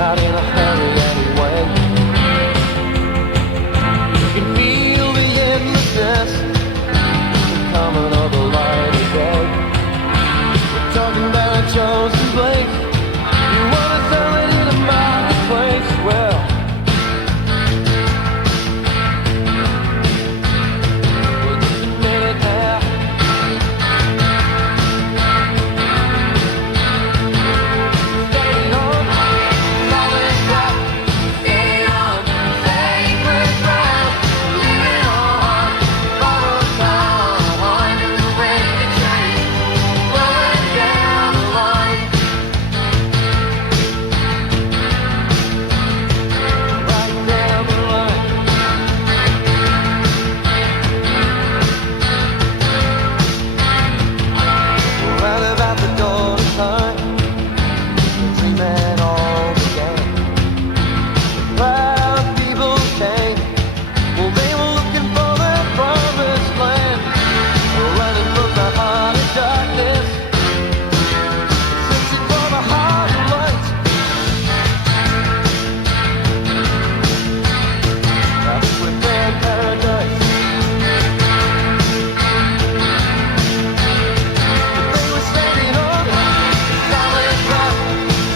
not in a hurry anyway. You can feel the endlessness, the coming of the light of day. We're talking about a chosen place. You wanna sell it in a marketplace? Well, just a minute now. Stay on, solid ground. Stay on, sacred ground. Living on, borrowed time. The way to change, rolling down the line. Right down the line. Right about the dawn of time, dreaming all began. Proud people came, well they were looking for their promised land. Running from the heart of darkness, searching for the heart of light. Now we're in paradise. They were standing on solid ground,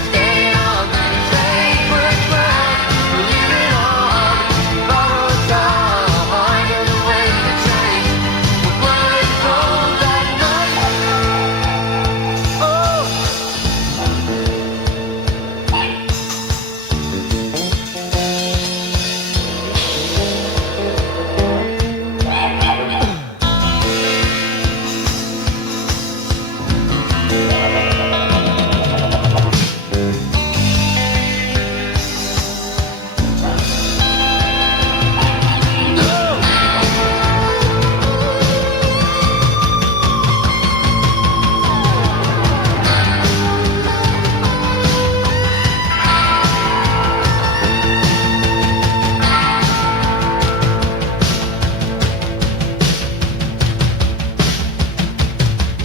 staying on sacred ground, believing on borrowed time and the way to change. We're growing cold that night. Oh.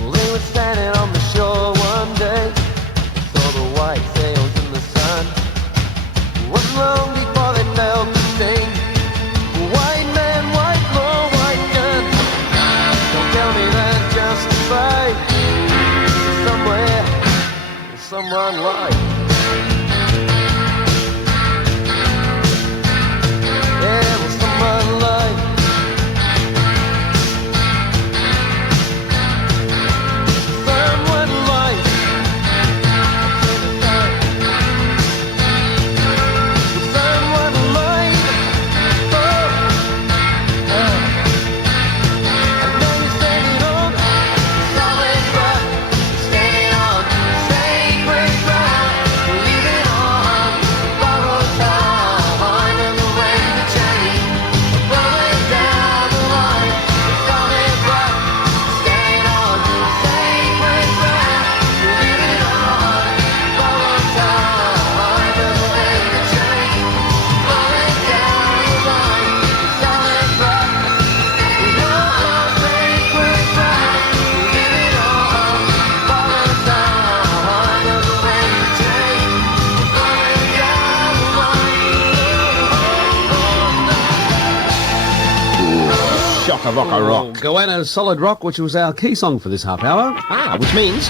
Well, they were standing on the shore one day, saw the white sails in the sun. Wasn't long before they felt the sting. White man, white law, white gun. Don't tell me that's justified. Somewhere, someone lied. Yeah, well, someone lied. Someone lied. Someone lied. Oh, and now you're standing on solid ground, staying on sacred ground, believing on borrowed time and the way to change. Rolling down the line, solid ground, staying on sacred ground, believing on borrowed time and the way to change. Rolling down the line, solid ground, sacred ground, believing on borrowed time and the way to change. Rolling down the line. Shock a rock a rock. Goanna's Solid Rock, which was our key song for this half hour. Which means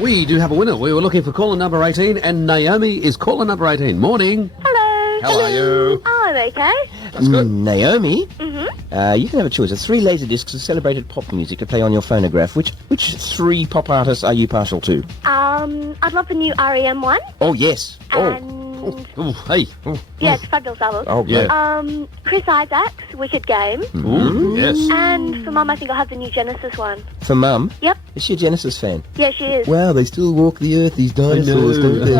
We do have a winner. We were looking for caller number 18, and Naomi is caller number 18. Morning. Hello. How are you? Oh, I'm okay. That's good. Naomi. You can have a choice of 3 laser discs of celebrated pop music to play on your phonograph. Which 3 pop artists are you partial to? I'd love the new REM one. Oh yes. And Oh, hey. Oh, yeah, it's a fabulous album. Oh yeah. Chris Isaak's Wicked Game. Ooh, yes. And for Mum, I think I'll have the new Genesis one. For Mum. Yep. Is she a Genesis fan? Yeah, she is. Wow, they still walk the earth, these dinosaurs, don't they?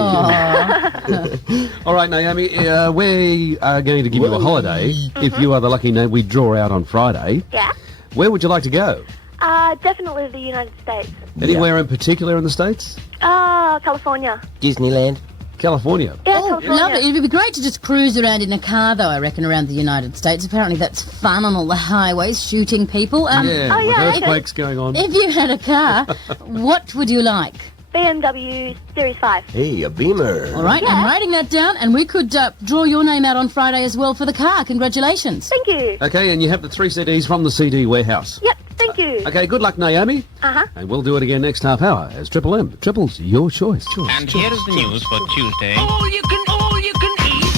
All right, Naomi, we are going to give you a holiday. If you are the lucky name we draw out on Friday. Yeah. Where would you like to go? Definitely the United States. Anywhere in particular in the States? California. Disneyland. California. Yeah, Oh, California. love it. It'd be great to just cruise around in a car, though, I reckon, around the United States. Apparently that's fun on all the highways, shooting people. Yeah, Oh, with yeah, earthquakes going on. If you had a car, what would you like? BMW Series 5. Hey, a Beamer. All right, I'm writing that down, and we could draw your name out on Friday as well for the car. Congratulations. Thank you. Okay, and you have the 3 CDs from the CD warehouse. Yep, thank you. Okay, good luck, Naomi. Uh-huh. And we'll do it again next half hour as Triple M. Triple's your choice. And here is the news for Tuesday. All you can eat.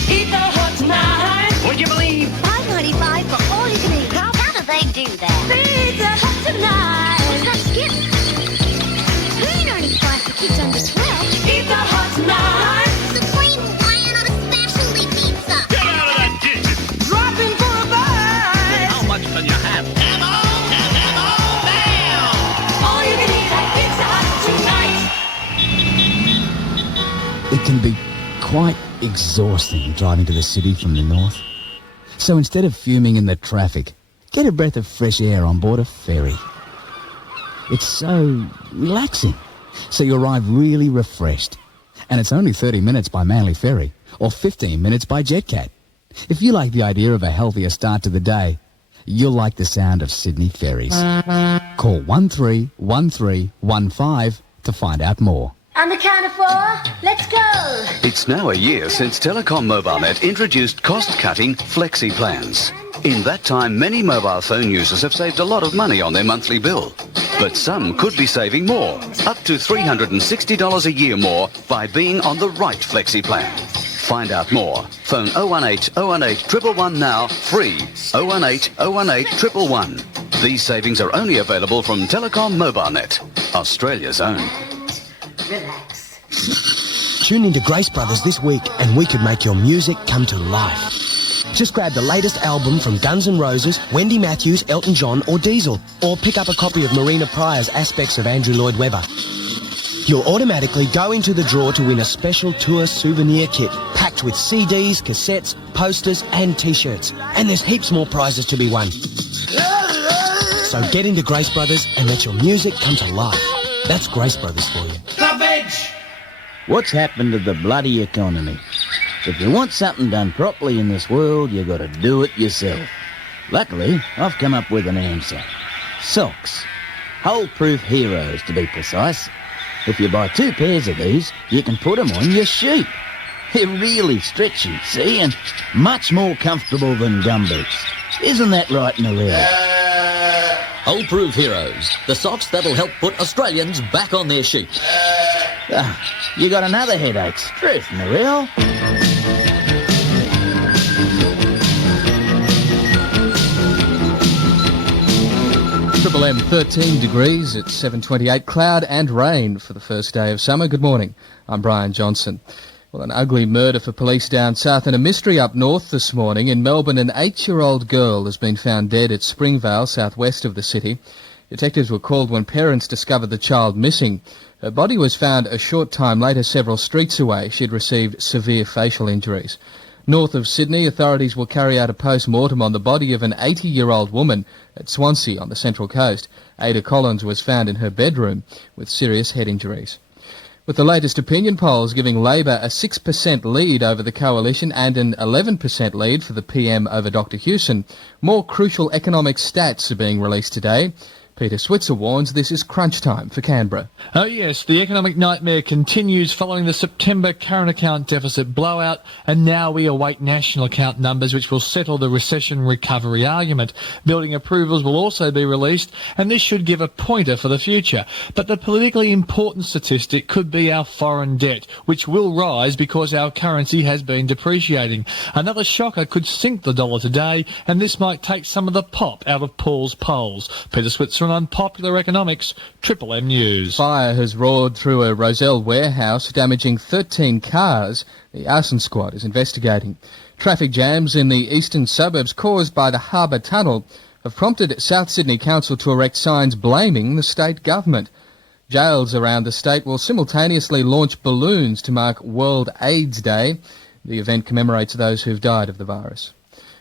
Eat the hot tonight. Would you believe? $5.95 for all you can eat. How do they do that? Pizza Hut tonight. What's that skip? $3.95 for kids under 12. Eat the hot tonight. Supreme Lion on a specialty pizza. Get out of that dish! Drop in for a bite. How much can you have? All you can eat at Pizza Hut tonight. It can be quite exhausting driving to the city from the north. So instead of fuming in the traffic, get a breath of fresh air on board a ferry. It's so relaxing. So you arrive really refreshed. And it's only 30 minutes by Manly Ferry or 15 minutes by Jetcat. If you like the idea of a healthier start to the day, you'll like the sound of Sydney ferries. Call 131315 to find out more. On the count of 4, let's go. It's now a year since Telecom MobileNet introduced cost-cutting Flexi plans. In that time, many mobile phone users have saved a lot of money on their monthly bill. But some could be saving more, up to $360 a year more by being on the right Flexi plan. Find out more. Phone 018 018 111 now, free. 018 018 111. These savings are only available from Telecom MobileNet, Australia's own. Relax. Tune into Grace Brothers this week and we could make your music come to life. Just grab the latest album from Guns N' Roses, Wendy Matthews, Elton John or Diesel, or pick up a copy of Marina Pryor's Aspects of Andrew Lloyd Webber. You'll automatically go into the draw to win a special tour souvenir kit packed with CDs, cassettes, posters and T-shirts. And there's heaps more prizes to be won. So get into Grace Brothers and let your music come to life. That's Grace Brothers for you. The veg. What's happened to the bloody economy? If you want something done properly in this world, you got to do it yourself. Luckily, I've come up with an answer. Socks. Hole-proof heroes, to be precise. If you buy 2 pairs of these, you can put them on your sheep. They're really stretchy, see, and much more comfortable than gumboots. Isn't that right, Narelle? Hole-proof heroes. The socks that'll help put Australians back on their sheep. You got another headache. Truth, Narelle. Triple M, 13 degrees at 7:28, cloud and rain for the first day of summer. Good morning, I'm Brian Johnson. Well, an ugly murder for police down south and a mystery up north this morning. In Melbourne, an 8-year-old girl has been found dead at Springvale, southwest of the city. Detectives were called when parents discovered the child missing. Her body was found a short time later several streets away. She'd received severe facial injuries. North of Sydney, authorities will carry out a post-mortem on the body of an 80-year-old woman at Swansea on the Central Coast. Ada Collins was found in her bedroom with serious head injuries. With the latest opinion polls giving Labor a 6% lead over the Coalition and an 11% lead for the PM over Dr Hewson, more crucial economic stats are being released today. Peter Switzer warns this is crunch time for Canberra. Oh yes, the economic nightmare continues following the September current account deficit blowout, and now we await national account numbers which will settle the recession recovery argument. Building approvals will also be released, and this should give a pointer for the future. But the politically important statistic could be our foreign debt, which will rise because our currency has been depreciating. Another shocker could sink the dollar today, and this might take some of the pop out of Paul's polls. Peter Switzer on Unpopular Economics, Triple M News. Fire has roared through a Rozelle warehouse, damaging 13 cars. The arson squad is investigating. Traffic jams in the eastern suburbs caused by the Harbour Tunnel have prompted South Sydney Council to erect signs blaming the state government. Jails around the state will simultaneously launch balloons to mark World AIDS Day. The event commemorates those who've died of the virus.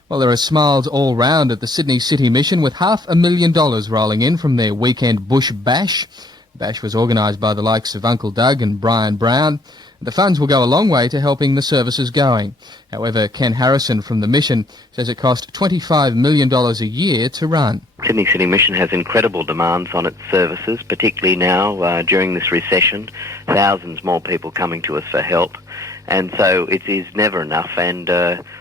Well, there are smiles all round at the Sydney City Mission with $500,000 rolling in from their weekend bush bash. The bash was organised by the likes of Uncle Doug and Brian Brown. The funds will go a long way to helping the services going. However, Ken Harrison from the Mission says it cost $25 million a year to run. Sydney City Mission has incredible demands on its services, particularly now during this recession. Thousands more people coming to us for help. And so it is never enough, and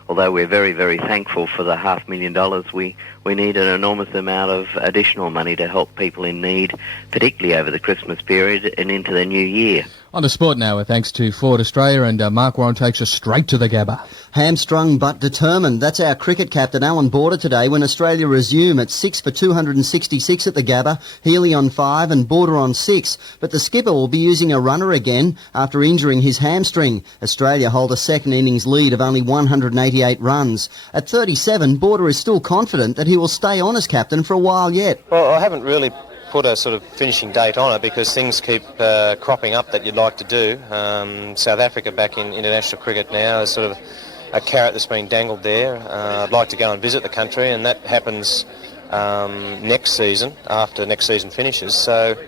although we're very, very thankful for the $500,000, we need an enormous amount of additional money to help people in need, particularly over the Christmas period and into the new year. On to sport now, with thanks to Ford Australia, and Mark Warren takes us straight to the Gabba. Hamstrung but determined. That's our cricket captain, Alan Border, today when Australia resume at 6 for 266 at the Gabba, Healy on 5 and Border on 6. But the skipper will be using a runner again after injuring his hamstring. Australia hold a second innings lead of only 188 runs. At 37, Border is still confident that he will stay on as captain for a while yet. Well, I haven't really put a sort of finishing date on it because things keep cropping up that you'd like to do. South Africa back in international cricket now is sort of a carrot that's been dangled there. I'd like to go and visit the country, and that happens next season, after next season finishes. So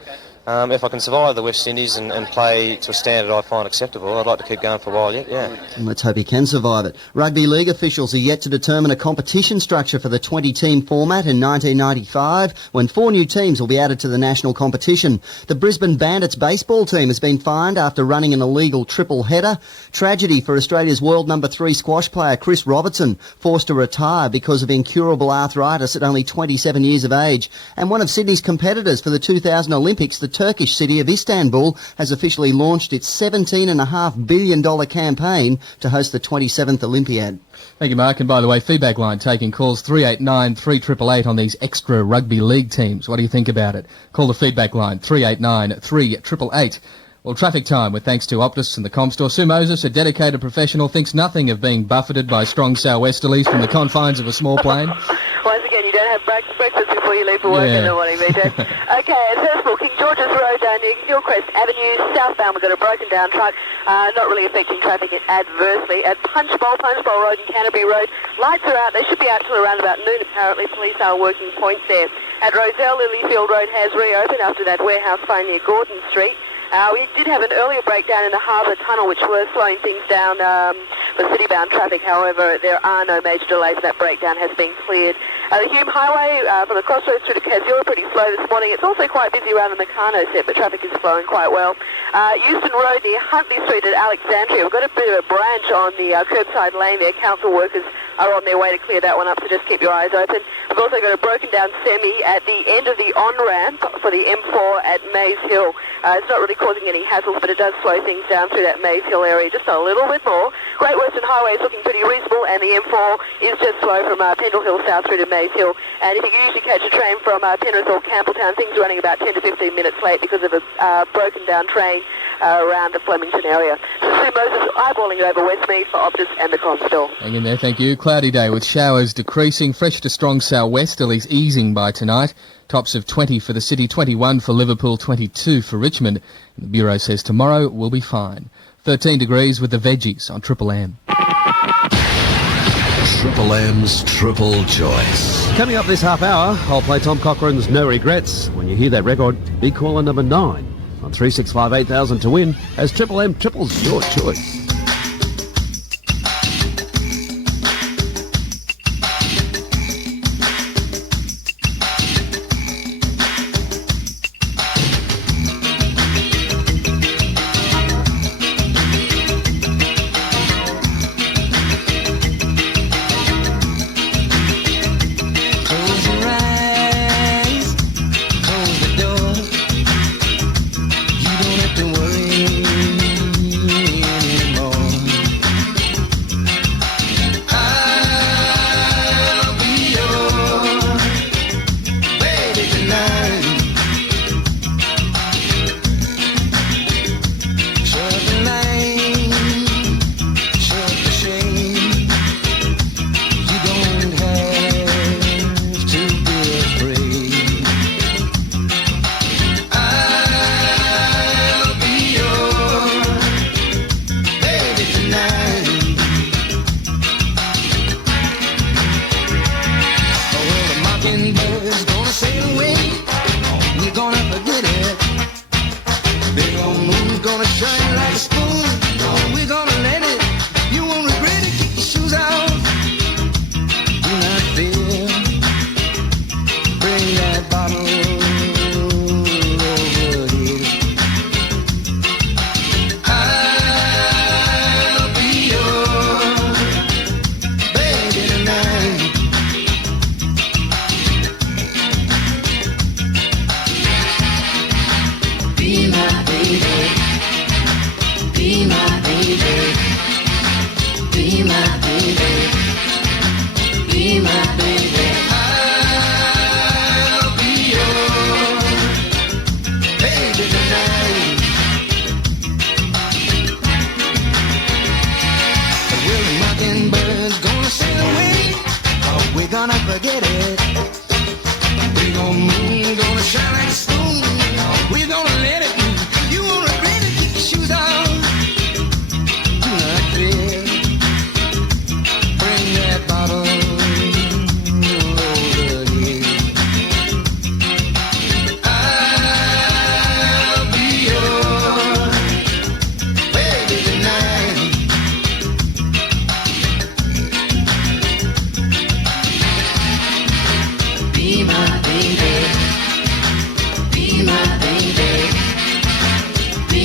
if I can survive the West Indies and play to a standard I find acceptable, I'd like to keep going for a while yet, yeah. Let's hope he can survive it. Rugby league officials are yet to determine a competition structure for the 20-team format in 1995, when 4 new teams will be added to the national competition. The Brisbane Bandits baseball team has been fined after running an illegal triple header. Tragedy for Australia's world number 3 squash player Chris Robertson, forced to retire because of incurable arthritis at only 27 years of age. And one of Sydney's competitors for the 2000 Olympics, the Turkish city of Istanbul, has officially launched its $17.5 billion campaign to host the 27th Olympiad. Thank you, Mark. And by the way, feedback line taking calls 389 3888 on these extra rugby league teams. What do you think about it? Call the feedback line 389 3888. Well, traffic time with thanks to Optus and the Comstore. Sue Moses, a dedicated professional, thinks nothing of being buffeted by strong sou'westerlies from the confines of a small plane. Once again, you don't have breakfast before you leave for work in the morning, BJ. Okay, first of all, King George's Road near Hillcrest Avenue, southbound, we've got a broken down truck, not really affecting traffic adversely. At Punchbowl Road and Canterbury Road, lights are out. They should be out till around about noon, apparently. Police are working points there. At Roselle, Lilyfield Road has reopened after that warehouse fire near Gordon Street. We did have an earlier breakdown in the Harbour Tunnel, which was slowing things down for city-bound traffic. However, there are no major delays. That breakdown has been cleared. The Hume Highway from the Crossroads through to Casura, pretty slow this morning. It's also quite busy around the Meccano set, but traffic is flowing quite well. Euston Road near Huntley Street at Alexandria. We've got a bit of a branch on the curbside lane there. Council workers are on their way to clear that one up, so just keep your eyes open. We've also got a broken down semi at the end of the on-ramp for the M4 at Maze Hill. It's not really causing any hassles, but it does slow things down through that Maze Hill area just a little bit more. Great Western Highway is looking pretty reasonable, and the M4 is just slow from Pendle Hill south through to Maze Hill. And if you usually catch a train from Penrith or Campbelltown, things are running about 10 to 15 minutes late because of a broken down train around the Flemington area. So Sue Moses eyeballing over Westmead for Optus and the Comstore. Hang in there, thank you. Cloudy day with showers decreasing, fresh to strong sou'westerlies easing by tonight. Tops of 20 for the city, 21 for Liverpool, 22 for Richmond. And the Bureau says tomorrow will be fine. 13 degrees with the veggies on Triple M. Triple M's Triple Choice. Coming up this half hour, I'll play Tom Cochrane's No Regrets. When you hear that record, big caller number 9 on 365 8000 to win as Triple M triples your choice. You don't have to worry anymore.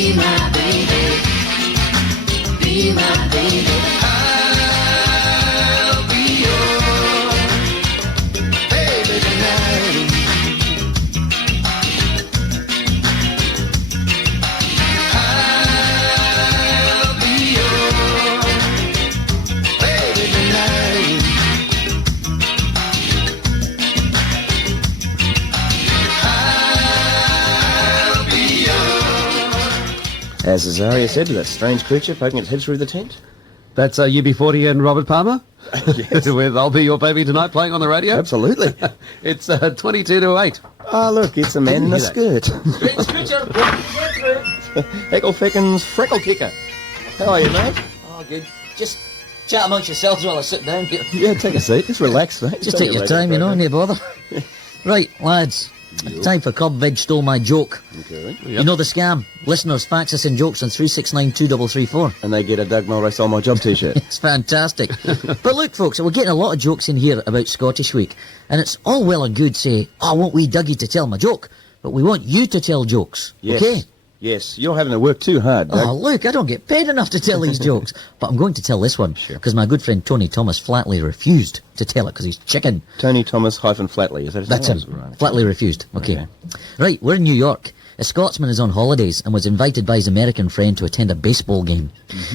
Be my baby. Be my baby. I'll be your baby tonight. I'll be your baby tonight. I'll be your. As Azaria said to that strange creature poking its head through the tent. That's UB40 and Robert Palmer. Yes. With I'll Be Your Baby Tonight playing on the radio. Absolutely. It's 22 to 8. Ah, look, it's a man in a Hear that? skirt. Heckle Fickens Freckle Kicker. How are you, mate? Oh, good. Just chat amongst yourselves while I sit down here. Yeah, take a seat. Just relax, mate. Just take your time, you know, no bother. Right, lads. Time for Cobb Veg Stole My Joke. Okay. You know the scam. Listeners fax us in jokes on 369-2334. And they get a Doug Mulray Stole My Job t-shirt. It's fantastic. But look, folks, we're getting a lot of jokes in here about Scottish Week. And it's all well and good say, I want wee Dougie to tell my joke. But we want you to tell jokes. Yes. Okay? Yes, you're having to work too hard, Doug. Oh, look, I don't get paid enough to tell these jokes. But I'm going to tell this one. Because my good friend Tony Thomas flatly refused to tell it because he's chicken. Tony Thomas -Flatley, is that his That's name? him. Right. Flatly refused. Okay. Right, we're in New York. A Scotsman is on holidays and was invited by his American friend to attend a baseball game.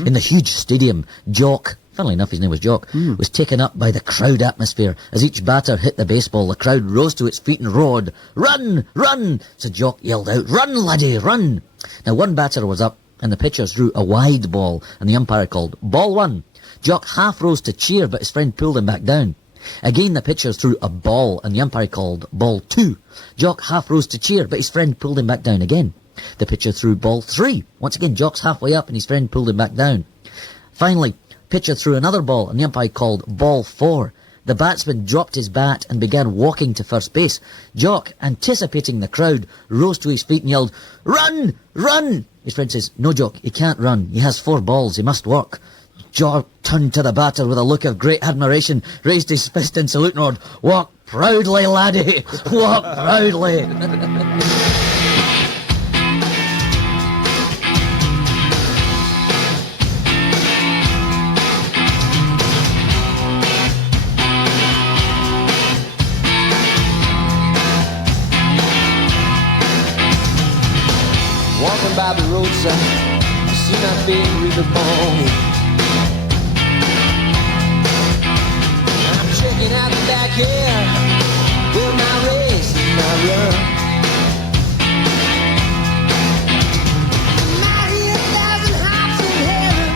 In the huge stadium, Jock, funnily enough his name was Jock, was taken up by the crowd atmosphere. As each batter hit the baseball, the crowd rose to its feet and roared, "Run! Run!" So Jock yelled out, "Run, laddie, run!" Now one batter was up and the pitcher threw a wide ball and the umpire called, "Ball one." Jock half rose to cheer but his friend pulled him back down. Again the pitcher threw a ball and the umpire called ball 2. Jock half rose to cheer but his friend pulled him back down again. The pitcher threw ball 3. Once again Jock's halfway up and his friend pulled him back down. Finally, pitcher threw another ball and the umpire called ball 4. The batsman dropped his bat and began walking to first base. Jock, anticipating the crowd, rose to his feet and yelled, "Run! Run!" His friend says, "No, Jock, he can't run. He has 4 balls. He must work." Jock turned to the batter with a look of great admiration, raised his fist in salute and roared, "Walk proudly, laddie! Walk proudly!" Walking by the roadside, I see my big river bone. I'm checking out the backyard, with my race and my run. Might hear 1,000 hops in heaven,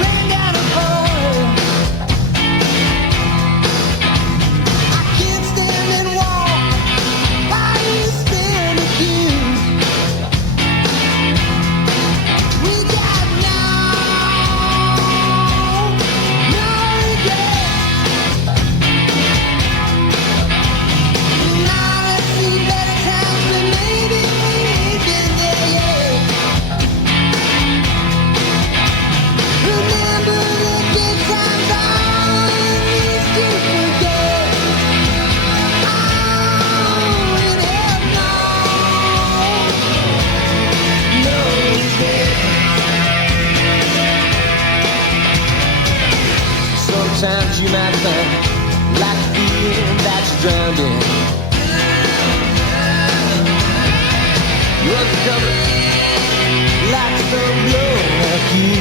rain down a bowl. I can't stand and walk, why you stand accused? We got no regret. Now let's see better times, but maybe we ain't been there yet. Remember the good times all we used to forget. Oh, and have no regret. Sometimes you might find like a feeling that you're drowned in. You're covered like some blow like you.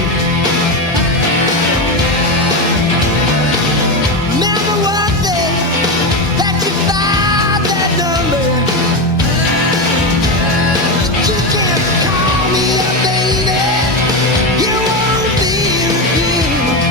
Remember one day that you found that number. But you can't call me up, baby. You won't be refused.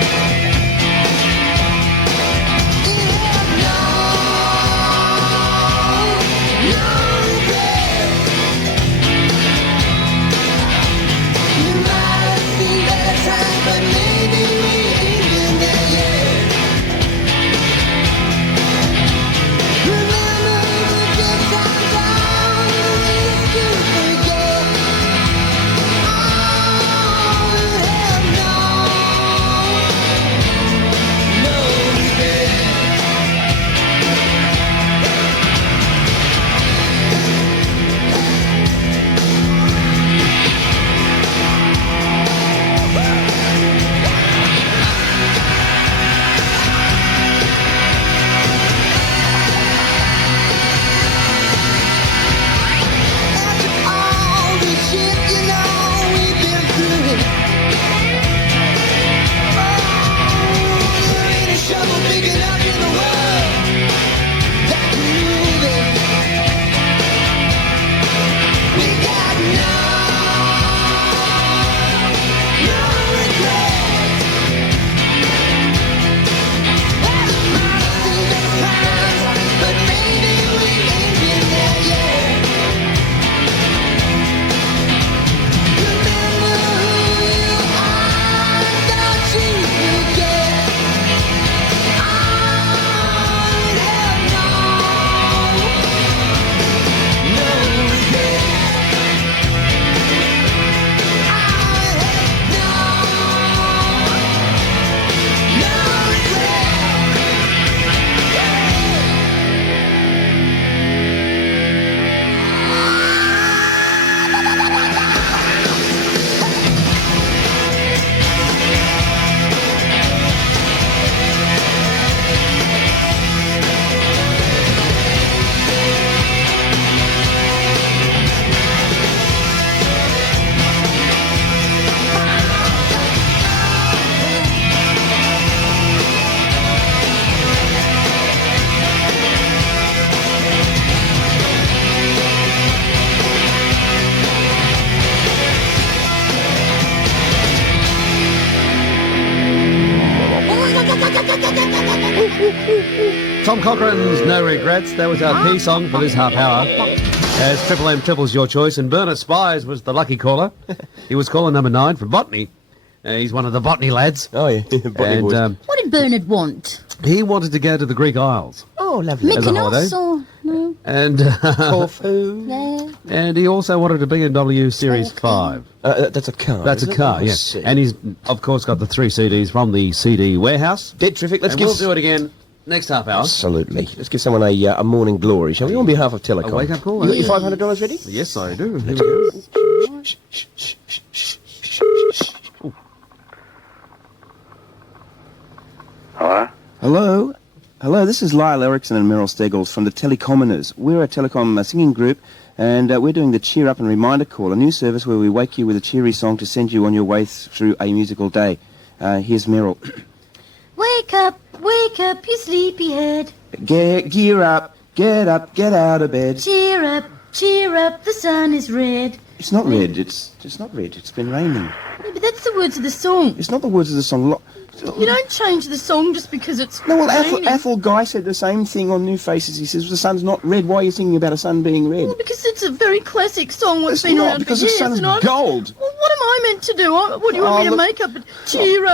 Tom Cochrane's No Regrets. That was our key song for this half hour. As Triple M Triple's Your Choice, and Bernard Spires was the lucky caller. He was caller number 9 from Botany. He's one of the Botany lads. Oh, yeah. Botany boys. What did Bernard want? He wanted to go to the Greek Isles. Oh, lovely. As a holiday. Mykonos or no? And, Corfu. Yeah. and he also wanted a BMW Series 5. That's a car. That's a car, yeah. And he's, of course, got the 3 CDs from the CD warehouse. Dead terrific. We'll do it again next half hour. Absolutely. Let's give someone a morning glory, shall we? On behalf of Telecom. A wake-up call. You got your $500 ready? Yes, I do. Here we go. Hello? Hello, this is Lyle Erickson and Meryl Steggles from the Telecommoners. We're a telecom singing group, and we're doing the Cheer Up and Reminder Call, a new service where we wake you with a cheery song to send you on your way through a musical day. Here's Meryl. Wake up, you sleepyhead. Gear up, get out of bed. Cheer up, the sun is red. It's not red, it's not red, it's been raining. Yeah, but that's the words of the song. It's not the words of the song. You don't change the song just because it's No, well, raining. Athel Guy said the same thing on New Faces. He says the sun's not red. Why are you singing about a sun being red? Well, because it's a very classic song what's It's been not, around because for the years. sun's and I'm- gold. Well, what am I meant to do? What do you want me to look- make up? Cheer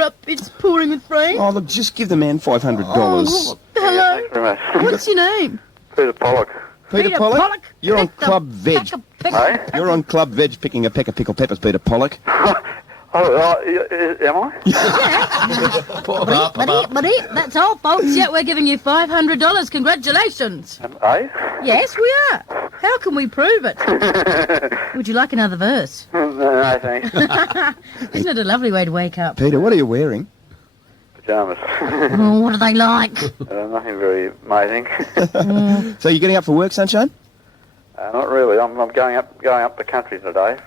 up, it's pouring with rain. Oh, look, just give the man $500. Oh, hello. Thanks very much. What's your name? Peter Pollock. Peter Pollock? You're on Club Veg. Hey? You're on Club Veg picking a peck of pickled peppers, Peter Pollock. Am I? Buddy, that's all, folks. Yeah, we're giving you $500. Congratulations. Eh? Yes, we are. How can we prove it? Would you like another verse? No, thanks. Isn't it a lovely way to wake up? Peter, what are you wearing? Pyjamas. Oh, what are they like? Nothing very amazing. So you're getting up for work, Sunshine? Not really. I'm going up the country today.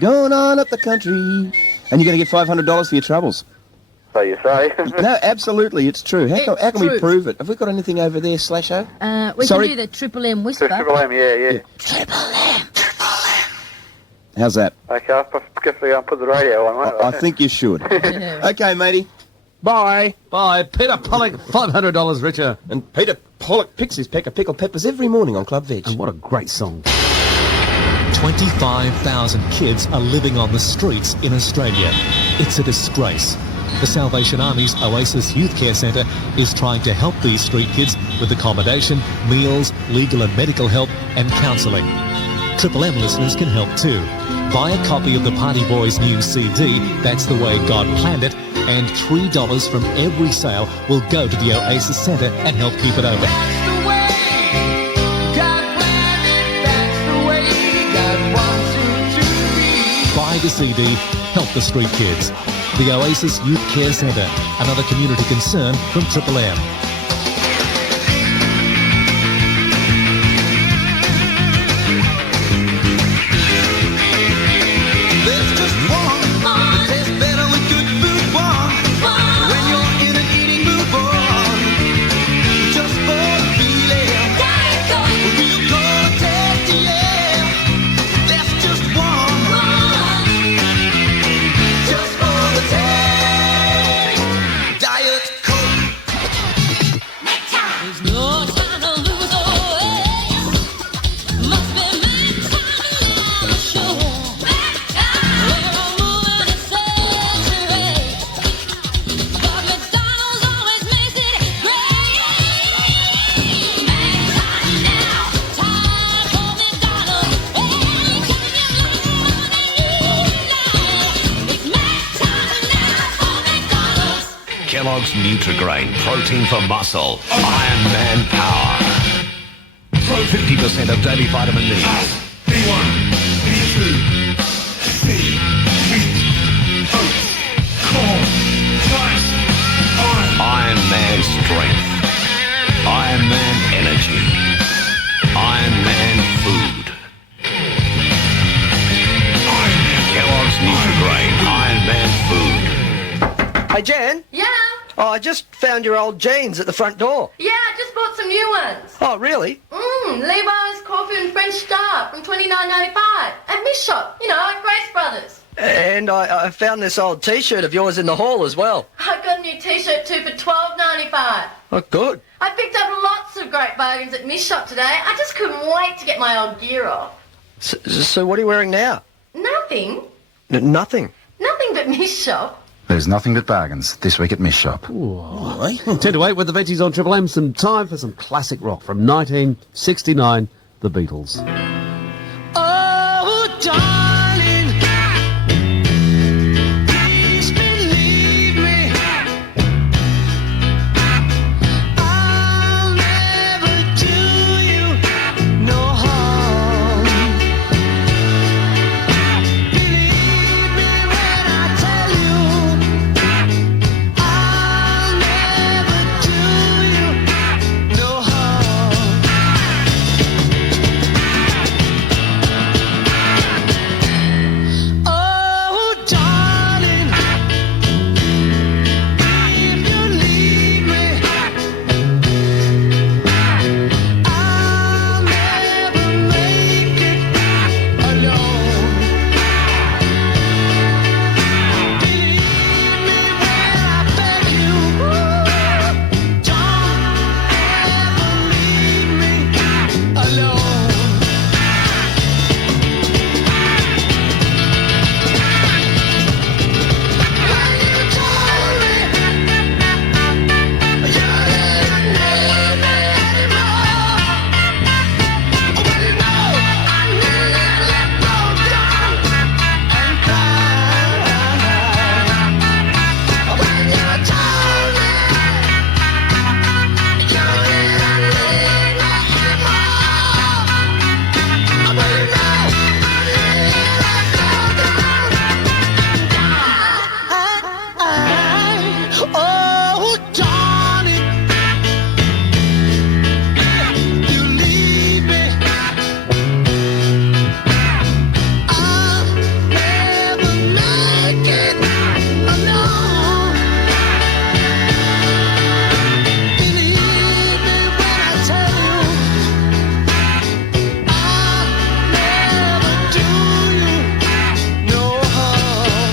Going on up the country. And you're going to get $500 for your troubles. So you say? No, absolutely, it's true. How can we true. prove it? Have we got anything over there, Slasho? We Sorry? can do the Triple M whisper. Triple M, yeah. How's that? Okay, I'll definitely go and put the radio on, won't I think you should. Okay, matey. Bye. Bye. Peter Pollock, $500 richer. And Peter Pollock picks his peck of pickled peppers every morning on Club Veg. And what a great song. 25,000 kids are living on the streets in Australia. It's a disgrace. The Salvation Army's Oasis Youth Care Centre is trying to help these street kids with accommodation, meals, legal and medical help and counselling. Triple M listeners can help too. Buy a copy of the Party Boys' new CD, That's the Way God Planned It, and $3 from every sale will go to the Oasis Centre and help keep it open. Buy the CD, help the street kids. The Oasis Youth Care Centre, another community concern from Triple M. Kellogg's Nutrigrain, protein for muscle, Iron Man power. Throw 50% of daily vitamin D. B1, B2, C, wheat, oats, corn, rice, Iron Man strength. Iron Man energy. Iron Man food. Kellogg's Nutrigrain, Iron Man food. Hey, Jan? Yeah? Oh, I just found your old jeans at the front door. Yeah, I just bought some new ones. Oh, really? Levi's Coffee and French Star from $29.95 at Miss Shop, at Grace Brothers. And I found this old T-shirt of yours in the hall as well. I got a new T-shirt too for $12.95. Oh, good. I picked up lots of great bargains at Miss Shop today. I just couldn't wait to get my old gear off. So what are you wearing now? Nothing. Nothing. Nothing but Miss Shop. There's nothing but bargains this week at Miss Shop. 10 to 8 with the veggies on Triple M. Some time for some classic rock from 1969, The Beatles. Oh, darling, please believe me. I'll never do you no harm. Believe me when I tell you, I'll never do you no harm. Oh, darling, if you leave me, I'll never make it alone. Believe me when I beg you, don't ever leave me alone. Oh, darling, if you leave me, I'll never make it alone. Believe me when I tell you, I'll never do you no harm.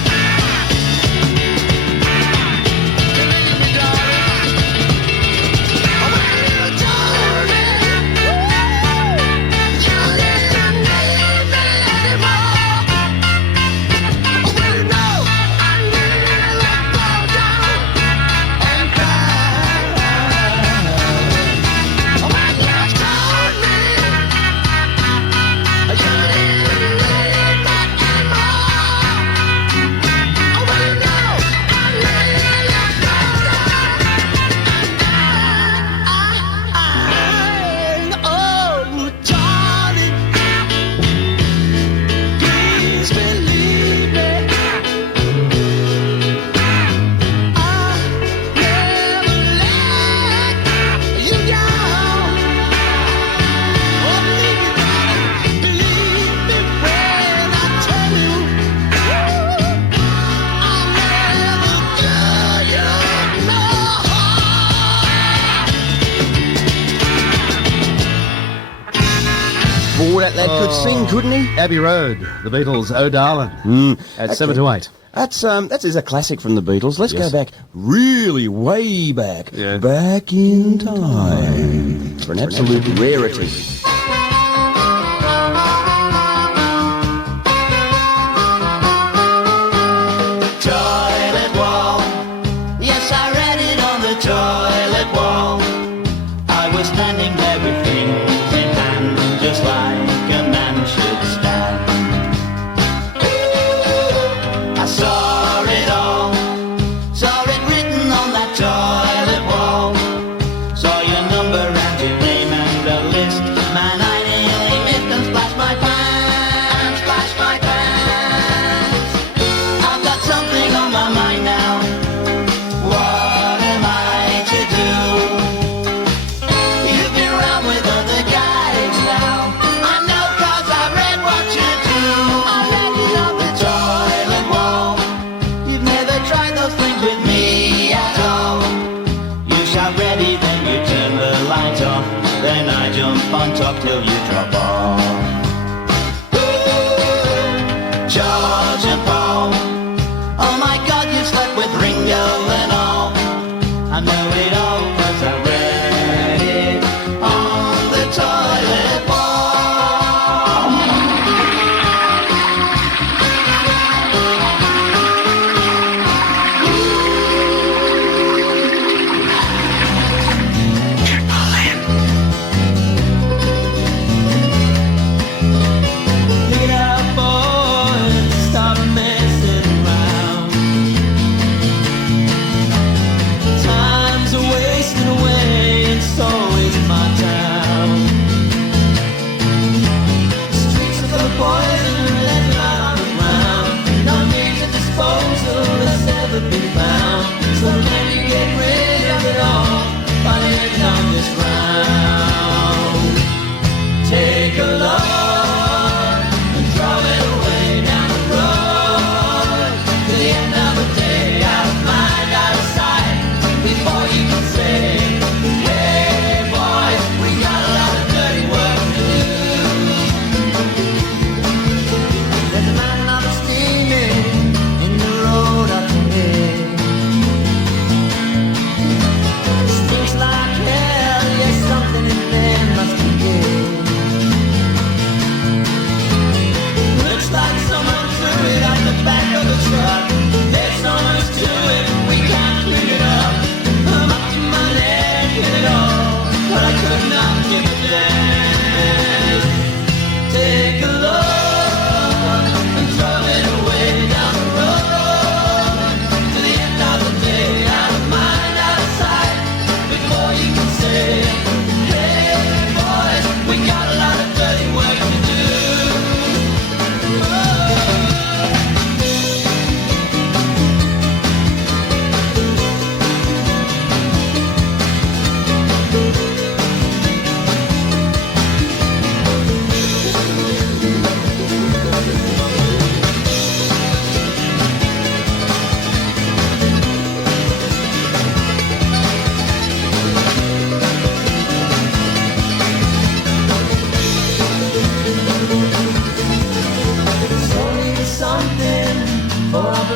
Oh, darling, please believe me. I'll never let you down. Oh, believe me when I tell you, I'll never do you no Boy, that lad could sing, couldn't he? Abbey Road, The Beatles, Oh Darling, at 7 to 8. That is a classic from the Beatles. Let's Yes. go back really way back. Back in time. For an absolute rarity. toilet wall. Yes, I read it on the toilet wall. I was standing there with things in hand, just like a man should stand. I saw it all, saw it written on that toilet wall. Saw your number and your name and a list. Man, I nearly missed and splashed my pants, splashed my pants. I've got something on my mind now. What am I to do? You've been around with other guys now. I know 'cause I read what you do. I read it on the toilet wall. You've never tried those things with me at all. You shout ready, then you turn the light off. Then I jump on top till you drop off. George and Paul.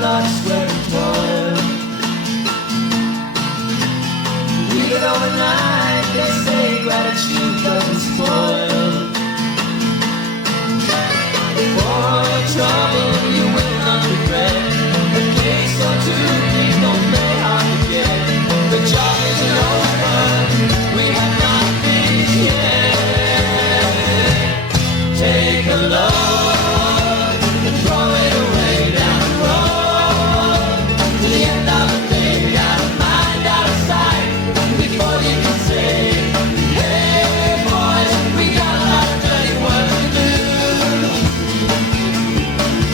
lot of sweat and toil. We get overnight, they say gratitude doesn't spoil. For your trouble you will not regret. A case or two, please don't make hard to get. The job isn't over, we have not finished yet. Take a load and throw it away down the road. To the end of the day, out of mind, out of sight. Before you can say, hey boys, we got a lot of dirty work to do.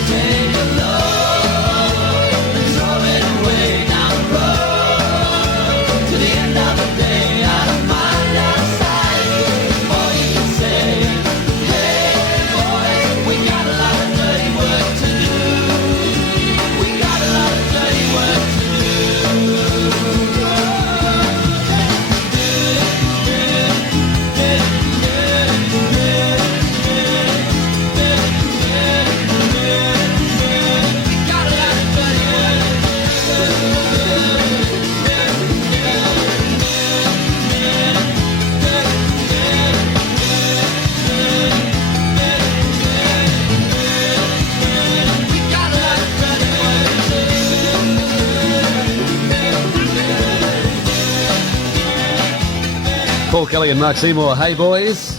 Take a load and throw it away down the road. To the end of the day, out of mind, out of sight. Before you can say, hey boys, we got a lot of dirty work to do. We got a lot of dirty work to Paul Kelly and Mark Seymour, hey boys.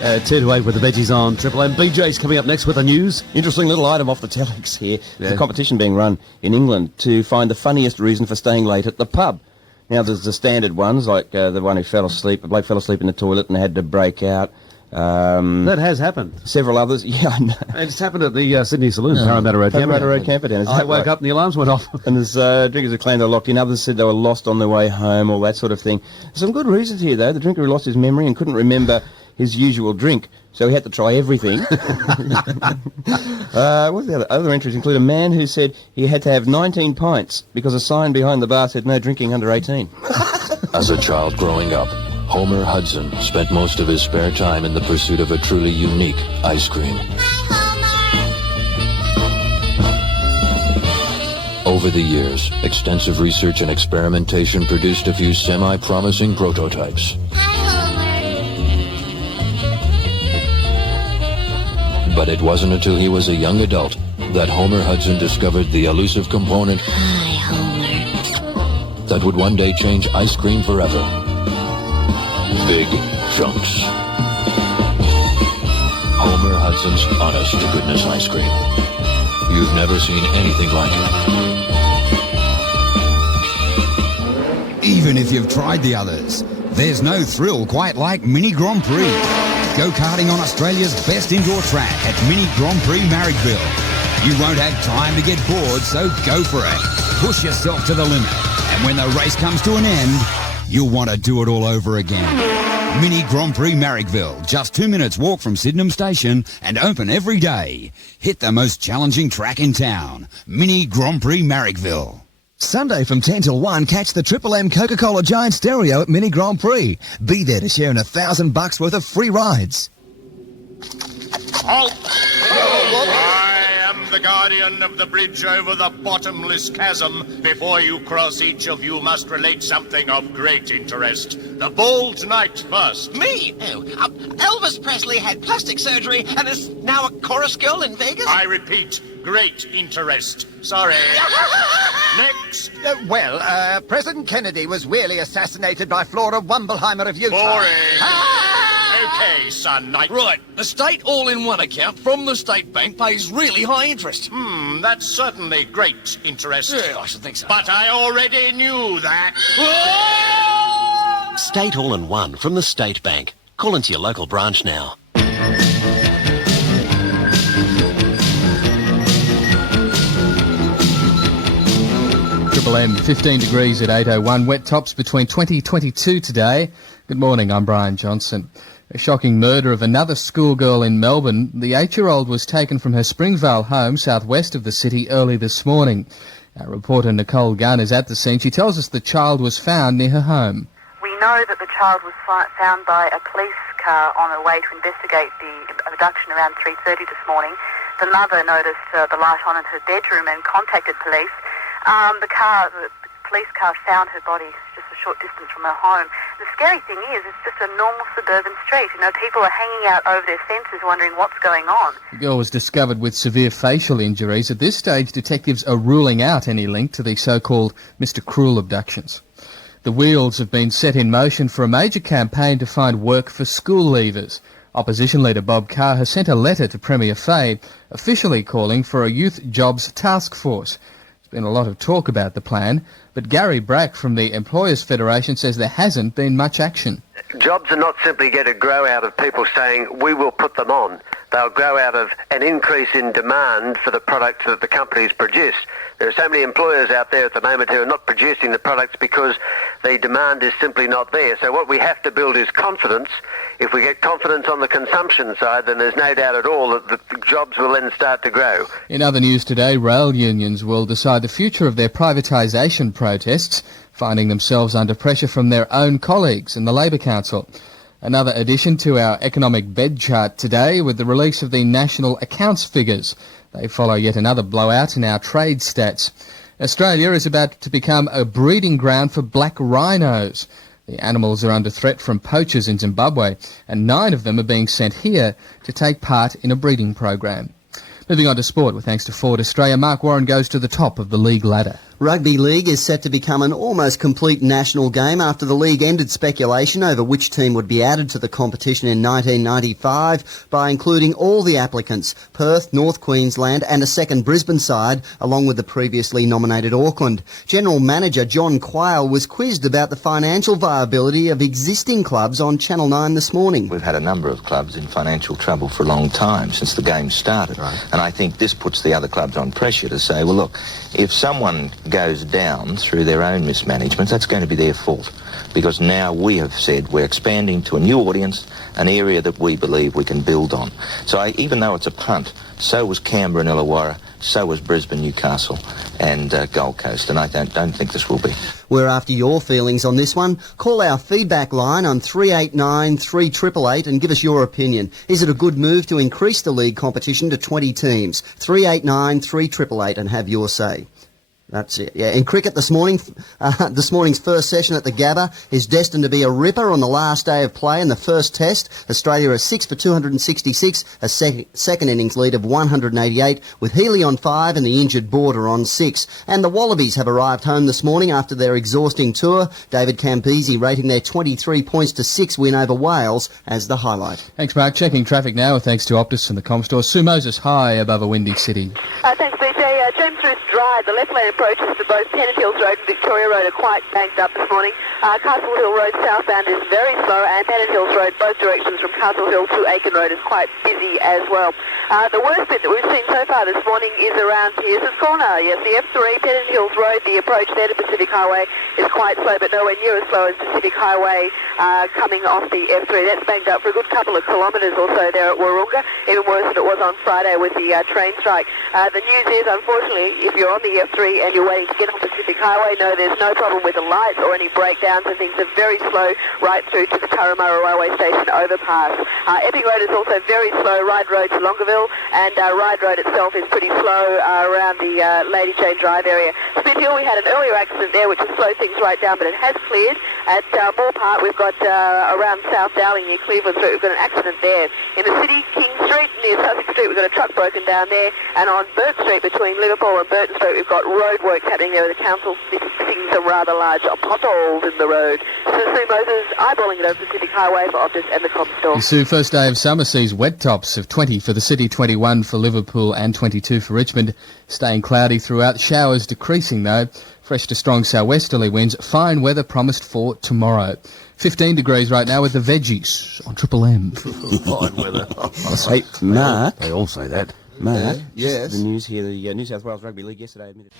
2 to 8 with the veggies on Triple M. BJ's coming up next with the news. Interesting little item off the telex here. The competition being run in England to find the funniest reason for staying late at the pub. Now, there's the standard ones, like the one who fell asleep, a bloke fell asleep in the toilet and had to break out. That has happened. Several others, yeah, I know. It's happened at the Sydney Saloon, Parramatta Road Camperdown. I woke up and the alarms went off. And there's drinkers who claimed they were locked in. Others said they were lost on their way home, all that sort of thing. Some good reasons here, though. The drinker who lost his memory and couldn't remember his usual drink, so he had to try everything. What's the other entries include a man who said he had to have 19 pints because a sign behind the bar said no drinking under 18. As a child growing up, Homer Hudson spent most of his spare time in the pursuit of a truly unique ice cream. Over the years, extensive research and experimentation produced a few semi-promising prototypes. But it wasn't until he was a young adult that Homer Hudson discovered the elusive component that would one day change ice cream forever. Big Chunks. Homer Hudson's honest-to-goodness ice cream. You've never seen anything like it. Even if you've tried the others, there's no thrill quite like Mini Grand Prix. Go-karting on Australia's best indoor track at Mini Grand Prix Marrickville. You won't have time to get bored, so go for it. Push yourself to the limit. And when the race comes to an end, you'll want to do it all over again. Mini Grand Prix Marrickville, just 2 minutes walk from Sydenham Station and open every day. Hit the most challenging track in town. Mini Grand Prix Marrickville. Sunday from 10 till 1, catch the Triple M Coca-Cola Giant Stereo at Mini Grand Prix. Be there to share in $1,000 worth of free rides. Halt! I am the guardian of the bridge over the bottomless chasm. Before you cross, each of you must relate something of great interest. The Bald Knight first. Me? Oh, Elvis Presley had plastic surgery and is now a chorus girl in Vegas? I repeat, great interest. Sorry. Next. President Kennedy was really assassinated by Flora Wumbelheimer of Utah. Boring. Okay, son knight. Right, a state all-in-one account from the state bank pays really high interest. That's certainly great interest. Yeah, I should think so. But I already knew that. State all-in-one from the State Bank. Call into your local branch now. Triple M, 15 degrees at 8:01. Wet tops between 20-22 today. Good morning, I'm Brian Johnson. A shocking murder of another schoolgirl in Melbourne. The 8-year-old was taken from her Springvale home southwest of the city early this morning. Our reporter Nicole Gunn is at the scene. She tells us the child was found near her home. We know that the child was found by a police car on a way to investigate the abduction around 3:30 this morning. the mother noticed the light on in her bedroom and contacted police. The police car found her body just a short distance from her home. The scary thing is, it's just a normal suburban street. You know, people are hanging out over their fences wondering what's going on. The girl was discovered with severe facial injuries. At this stage, detectives are ruling out any link to the so-called Mr. Cruel abductions. The wheels have been set in motion for a major campaign to find work for school leavers. Opposition leader Bob Carr has sent a letter to Premier Fahey, officially calling for a youth jobs task force. There's been a lot of talk about the plan, but Gary Brack from the Employers Federation says there hasn't been much action. Jobs are not simply going to grow out of people saying, we will put them on. They'll grow out of an increase in demand for the products that the companies produce. There are so many employers out there at the moment who are not producing the products because the demand is simply not there. So what we have to build is confidence. If we get confidence on the consumption side, then there's no doubt at all that the jobs will then start to grow. In other news today, rail unions will decide the future of their privatisation protests, finding themselves under pressure from their own colleagues in the Labour Council. Another addition to our economic bed chart today with the release of the national accounts figures. They follow yet another blowout in our trade stats. Australia is about to become a breeding ground for black rhinos. The animals are under threat from poachers in Zimbabwe, and 9 of them are being sent here to take part in a breeding program. Moving on to sport, with thanks to Ford Australia, Mark Warren goes to the top of the league ladder. Rugby league is set to become an almost complete national game after the league ended speculation over which team would be added to the competition in 1995 by including all the applicants, Perth, North Queensland and a second Brisbane side, along with the previously nominated Auckland. General Manager John Quayle was quizzed about the financial viability of existing clubs on Channel 9 this morning. We've had a number of clubs in financial trouble for a long time, since the game started. Right. And I think this puts the other clubs on pressure to say, well, look, if someone goes down through their own mismanagement, that's going to be their fault. Because now we have said we're expanding to a new audience, an area that we believe we can build on. So even though it's a punt, so was Canberra and Illawarra, so was Brisbane, Newcastle and Gold Coast, and I don't think this will be. We're after your feelings on this one. Call our feedback line on 389 3888 and give us your opinion. Is it a good move to increase the league competition to 20 teams? 389 3888 and have your say. That's it. Yeah, in cricket this morning, this morning's first session at the Gabba is destined to be a ripper on the last day of play in the first test. Australia are 6 for 266, a second innings lead of 188, with Healy on 5 and the injured Border on 6. And the Wallabies have arrived home this morning after their exhausting tour. David Campese rating their 23 points to 6 win over Wales as the highlight. Thanks, Mark. Checking traffic now, thanks to Optus and the Comstore. Sue Moses high above a windy city. Thanks, BJ. James Roos Drive, the left lane approaches to both Tennant Hills Road and Victoria Road are quite banked up this morning. Castle Hill Road southbound is very slow, and Tennant Hills Road, both directions from Castle Hill to Aiken Road, is quite busy as well. The worst bit that we've seen so far this morning is around Pierce's Corner. Yes, the F3, Tennant Hills Road, the approach there to Pacific Highway is quite slow, but nowhere near as slow as Pacific Highway coming off the F3. That's banked up for a good couple of kilometres or so there at Wahroonga, even worse than it was on Friday with the train strike. The news is, unfortunately, if you're on the F3 and you're waiting to get on Pacific Highway, no, there's no problem with the lights or any breakdowns, and things are very slow right through to the Turramurra Railway Station overpass. Epping Road is also very slow, Ryde Road to Longueville, and Ryde Road itself is pretty slow around the Lady Jane Drive area. Spit Hill, we had an earlier accident there which has slowed things right down, but it has cleared. At Moore Park, we've got around South Dowling near Cleveland Street, we've got an accident there. In the city, King Street near Sussex Street, we've got a truck broken down there, and on Burt Street between Liverpool and Burton Street, we've got road works happening there with the council fixing some rather large potholes in the road. So Sue Moses, eyeballing it over Pacific Highway for Optus and the Comstore. Sue, first day of summer sees wet tops of 20 for the city, 21 for Liverpool and 22 for Richmond. Staying cloudy throughout, showers decreasing though. Fresh to strong southwesterly winds, fine weather promised for tomorrow. 15 degrees right now with the veggies on Triple M. Fine weather. Hey, Mark. They all say that. Mark. Yes. The news here, the New South Wales Rugby League yesterday admitted...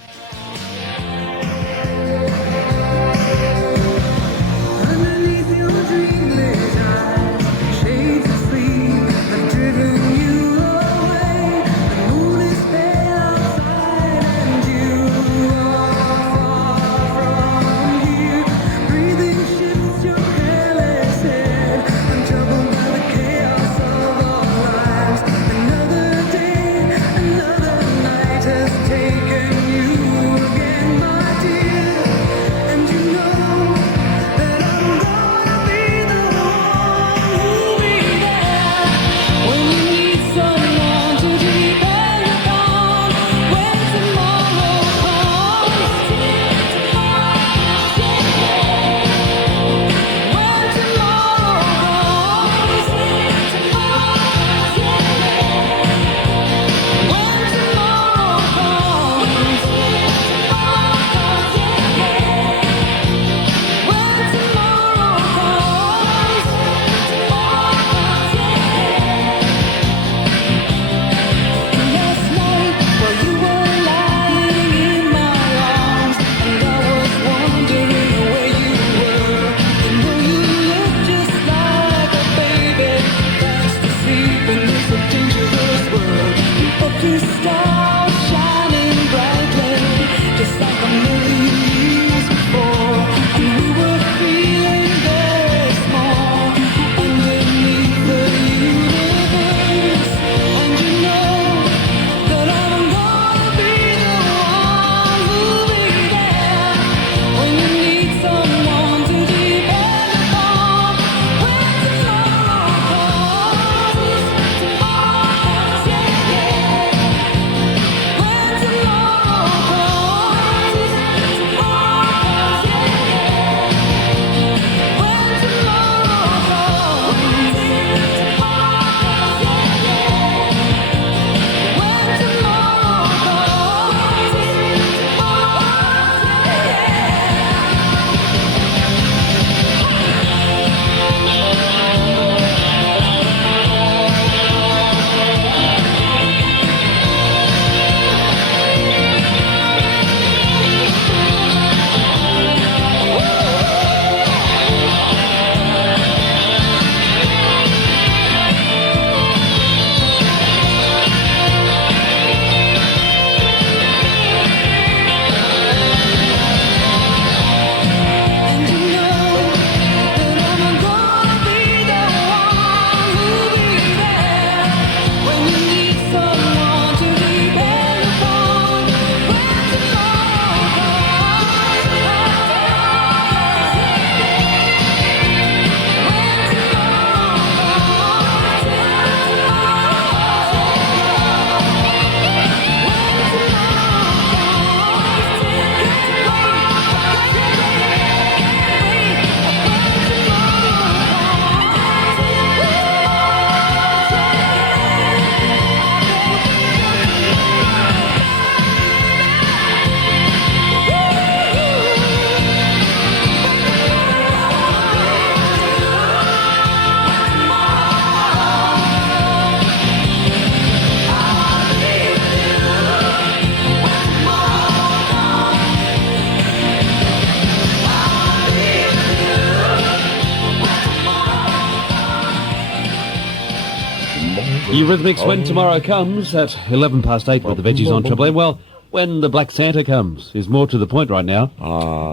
Eurythmics when tomorrow comes at 11 past 8 with the veggies on Triple M. Well, when the Black Santa comes is more to the point right now.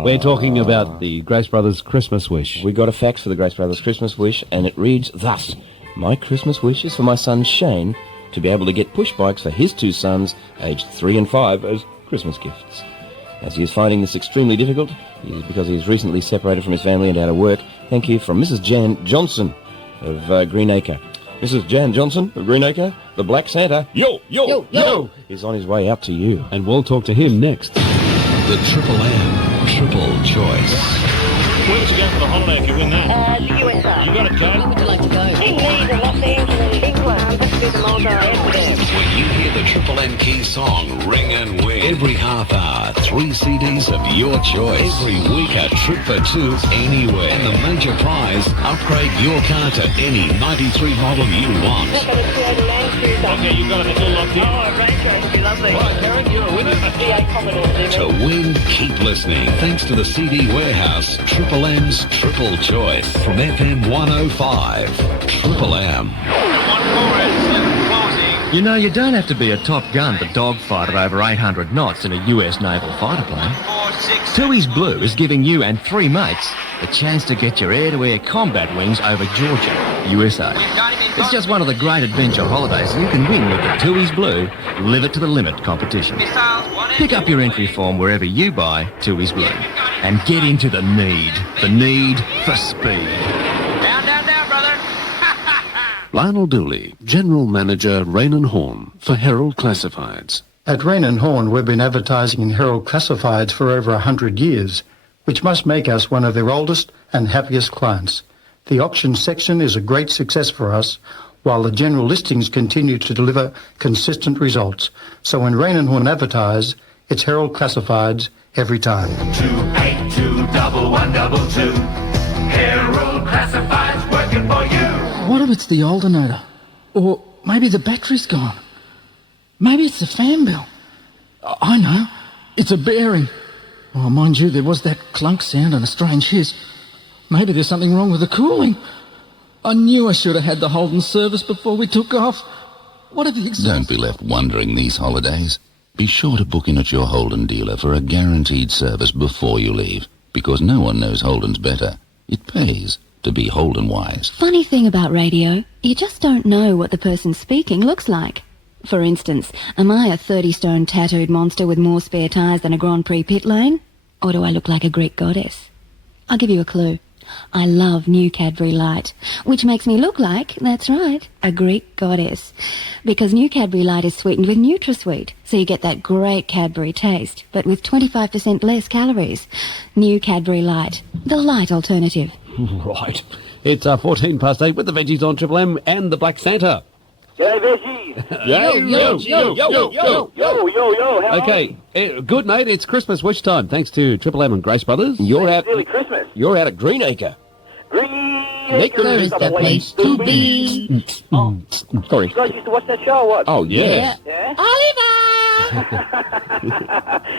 We're talking about the Grace Brothers Christmas wish. We got a fax for the Grace Brothers Christmas wish, and it reads thus. My Christmas wish is for my son Shane to be able to get push bikes for his 2 sons, aged 3 and 5, as Christmas gifts. As he is finding this extremely difficult, because he is recently separated from his family and out of work. Thank you from Mrs. Jan Johnson of Greenacre. Mrs. Jan Johnson of Greenacre, the Black Santa, yo, is on his way out to you. And we'll talk to him next. The Triple M Triple Choice. Where would you go for the holiday if you win that? The USA. You got it, Kate. Where would you like to go? Indeed, Los Angeles, England. Let's do the Malta Amsterdam. When you hear the Triple M key song, Ring and Win. Every half hour, 3 CDs of your choice. Every week, a trip for 2 anywhere. And the major prize, upgrade your car to any 93 model you want. Okay, you got it. It's all locked in. Oh, Range Rover, be lovely. Right, Karen, you're a winner. V8 Commodore. To win, keep listening. Thanks to the CD Warehouse, Triple M's Triple Choice. From FM 105, Triple M. You know, you don't have to be a Top Gun to dogfight at over 800 knots in a US naval fighter plane. Tooheys Blue is giving you and 3 mates the chance to get your air-to-air combat wings over Georgia, USA. It's just one of the great adventure holidays you can win with the Tooheys Blue Live It to the Limit competition. Pick up your entry form wherever you buy Tooheys Blue and get into the need for speed. Lionel Dooley, General Manager, Rain and Horn, for Herald Classifieds. At Rain and Horn, we've been advertising in Herald Classifieds for over 100 years, which must make us one of their oldest and happiest clients. The auction section is a great success for us, while the general listings continue to deliver consistent results. So when Rain and Horn advertise, it's Herald Classifieds every time. 2821122. Herald Classifieds working for you. What if it's the alternator? Or maybe the battery's gone? Maybe it's the fan bell. I know. It's a bearing. Oh, mind you, there was that clunk sound and a strange hiss. Maybe there's something wrong with the cooling. I knew I should have had the Holden service before we took off. What if the exhaust... Don't be left wondering these holidays. Be sure to book in at your Holden dealer for a guaranteed service before you leave, because no one knows Holden's better. It pays to be Holden wise. Funny thing about radio, you just don't know what the person speaking looks like. For instance, am I a 30-stone tattooed monster with more spare tyres than a Grand Prix pit lane? Or do I look like a Greek goddess? I'll give you a clue. I love New Cadbury Light, which makes me look like, that's right, a Greek goddess. Because New Cadbury Light is sweetened with NutraSweet, so you get that great Cadbury taste, but with 25% less calories. New Cadbury Light, the light alternative. Right. It's 14 past 8 with the veggies on Triple M and the Black Santa. G'day, veggies. Yo. How Okay, good, mate. It's Christmas wish time. Thanks to Triple M and Grace Brothers. You're out Christmas. You're out at Greenacre. Greenacre is the place to be. Sorry. You guys used to watch that show or what? Oh, yes. Yeah? Oliver!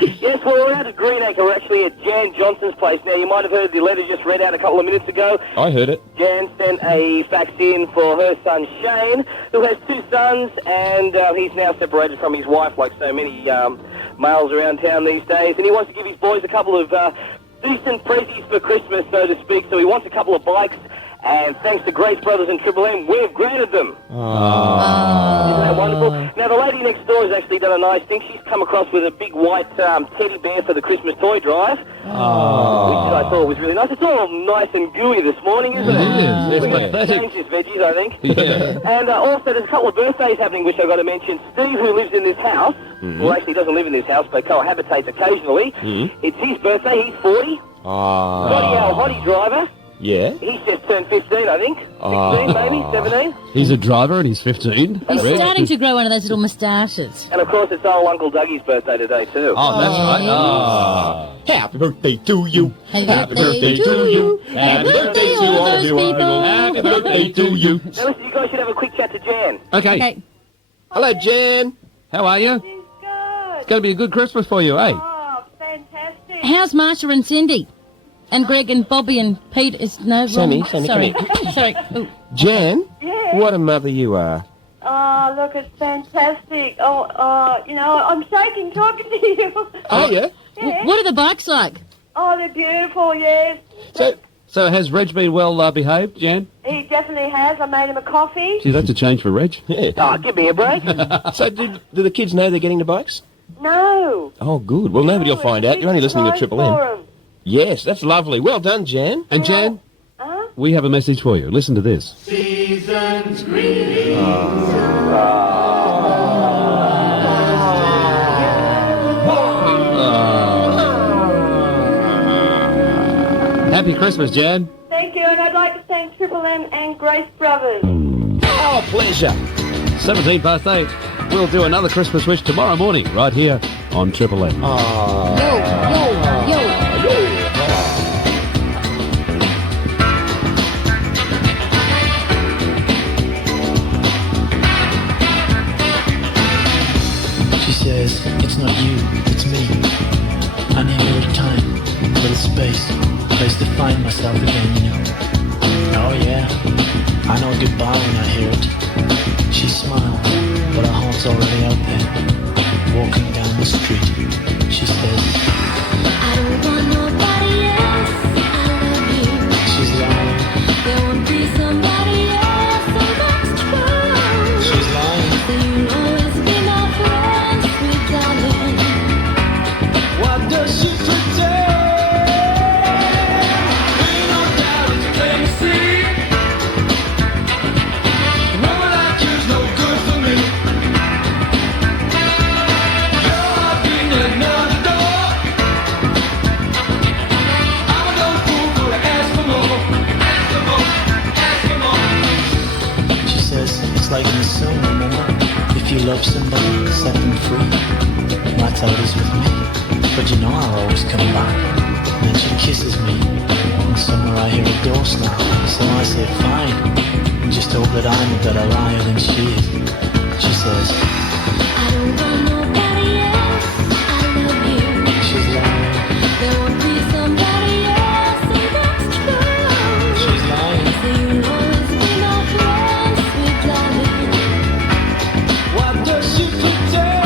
Yes, well, we're out at Greenacre. We're actually at Jan Johnson's place. Now, you might have heard the letter just read out a couple of minutes ago. I heard it. Jan sent a fax in for her son Shane, who has 2 sons, and he's now separated from his wife like so many males around town these days. And he wants to give his boys a couple of decent prezzies for Christmas, so to speak. So he wants a couple of bikes. And thanks to Grace Brothers and Triple M, we've granted them. Isn't that wonderful? Now, the lady next door has actually done a nice thing. She's come across with a big white teddy bear for the Christmas toy drive, which I thought was really nice. It's all nice and gooey this morning, isn't it? It is. It's We're going to pathetic. change this veggies, I think. Yeah. And also, there's a couple of birthdays happening, which I've got to mention. Steve, who lives in this house, well, actually doesn't live in this house, but cohabitates occasionally. It's his birthday. He's 40. Scotty, our hottie driver. Yeah. He's just turned 15, I think. 16, maybe, 17. He's a driver and he's 15. He's starting to grow one of those little moustaches. And of course, it's old Uncle Dougie's birthday today, too. Oh, that's right. Happy birthday to you. Happy birthday to you. Happy birthday to all of you. Happy birthday to you. Now, listen, you guys should have a quick chat to Jan. Okay. Hello, Jan. How are you? It's going to be a good Christmas for you, eh? How's Marsha and Cindy? And Greg and Bobby and Pete is no Sammy, wrong. Sammy, Sorry. come Sorry. Ooh. Jan? Yeah. What a mother you are. Oh, look, it's fantastic. Oh, you know, I'm shaking talking to you. Oh, yeah? Yeah. What are the bikes like? Oh, they're beautiful, yes. So has Reg been well behaved, Jan? He definitely has. I made him a coffee. Gee, that's a change for Reg. Yeah. Oh, give me a break. So do the kids know they're getting the bikes? No. Oh, good. Well, nobody will find out. You're only listening to Triple M. Yes, that's lovely. Well done, Jan. And Jan, we have a message for you. Listen to this. Season's greetings. Happy Christmas, Jan. Thank you, and I'd like to thank Triple M and Grace Brothers. Oh, pleasure. 17 past 8. We'll do another Christmas wish tomorrow morning, right here on Triple M. She says, it's not you, it's me. I need a little time, a little space, a place to find myself again, you know. Oh yeah, I know goodbye when I hear it. She smiles, but her heart's already out there, walking down the street. She says, I don't want nobody else, I love you. She's lying. There won't be somebody else, so that's true. She's lying. So you'll always be my friend, sweet darling. What does she pretend? Ain't no doubt it's plain to see. A woman like you's no good for me. You're beating another door. I'm a dumb fool for to ask for more. Ask for more, ask for more. She says, it's like in a song, remember? If you love somebody, set them free. That's how it is with me. But you know I'll always come back. And then she kisses me. And somewhere I hear a door snap. So I say, fine. And just hope that I'm a better liar than she is. She says, I don't want nobody else. I love you. She's lying. There won't be somebody else. And that's true. She's lying. So you'll always be my friend, sweet darling. What does she pretend?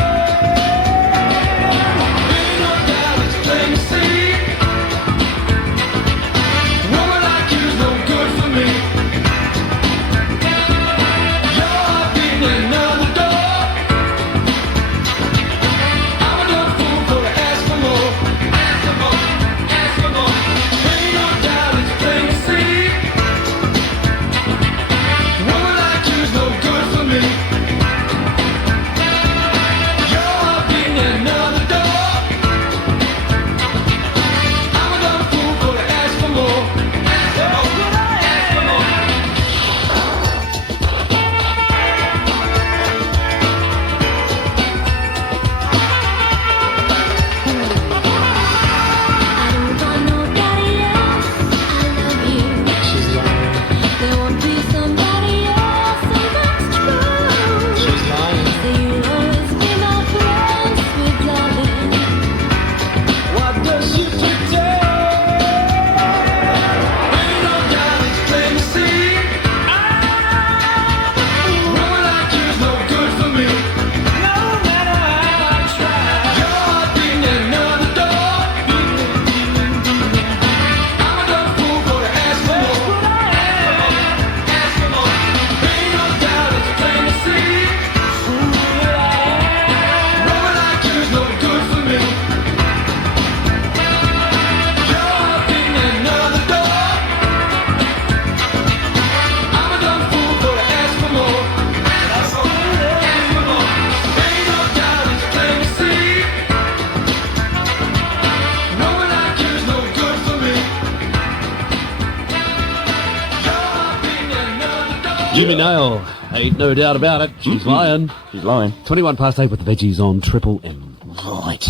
Jimmy Nail, ain't no doubt about it. She's lying. She's lying. 21 past 8 with the veggies on Triple M. Right.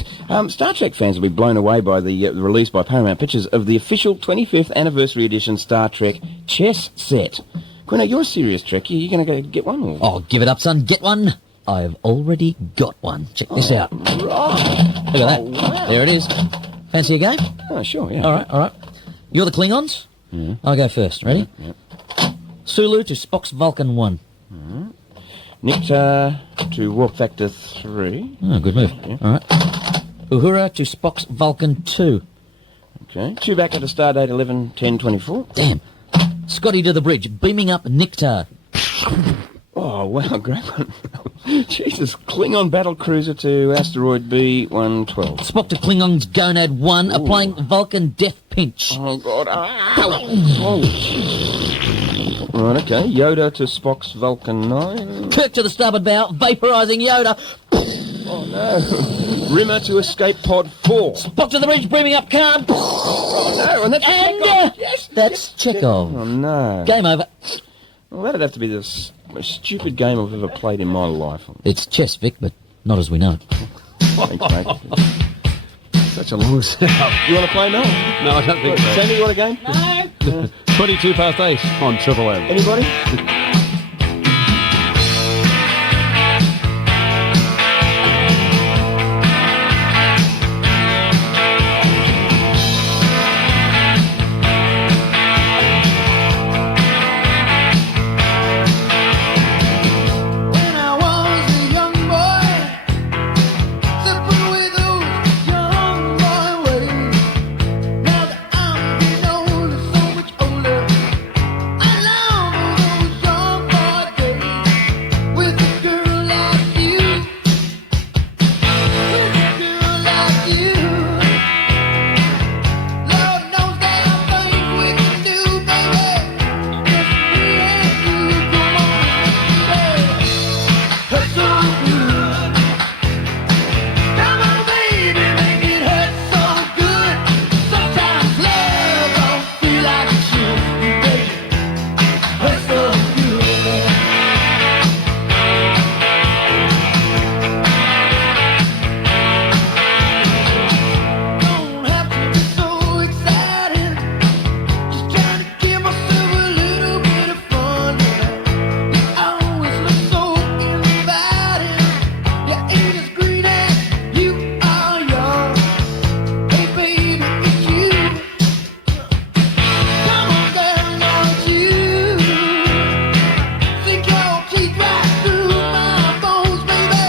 Star Trek fans will be blown away by the release by Paramount Pictures of the official 25th anniversary edition Star Trek chess set. Quino, you're a serious Trekkie. Are you going to go get one? Or? Oh, give it up, son. Get one. I've already got one. Check this out. Right. Look at that. Oh, wow. There it is. Fancy a game? Oh, sure, yeah. All right. You're the Klingons? Yeah. I'll go first. Ready? Yeah. Sulu to Spock's Vulcan 1. Nectar to Warp Factor 3. Oh, good move. Yeah. All right. Uhura to Spock's Vulcan 2. Okay. Chewbacca to Stardate 11-10-24. Damn. Scotty to the bridge, beaming up Nectar. Oh, wow, great one. Jesus. Klingon Battle Cruiser to Asteroid B-112. Spock to Klingon's Gonad 1, applying Vulcan Death Pinch. Oh, God. Oh. Right, okay. Yoda to Spock's Vulcan 9. Kirk to the starboard bow, vaporising Yoda. Oh, no. Rimmer to Escape Pod 4. Spock to the bridge, beaming up Khan. Oh, no, and that's And Chekhov. that's Chekhov. Oh, no. Game over. Well, that'd have to be the most stupid game I've ever played in my life. It's chess, Vic, but not as we know it. Thanks, mate. Such a long setup. You want to play, Mel? No, I don't think so. Sandy, you want a game? No. 22 past 8 on Triple M. Anybody? When I was a young boy, sipping with those young boy ways. Now that I'm getting older, so much older, I long for those young boy days with a girl like you, with a girl like you. Lord knows there are things we can do, baby. Just me and you, come on, baby. Hurt so good. Come on, baby, make it hurt so good. Sometimes love don't feel like it should, baby. Hurt so good. Don't have to be so excited. Just trying to give myself a little bit of fun. You always look so inviting. You ain't as green as you are young. Hey baby, it's you. Come on girl, know it's you. Sink your teeth right through my bones, baby.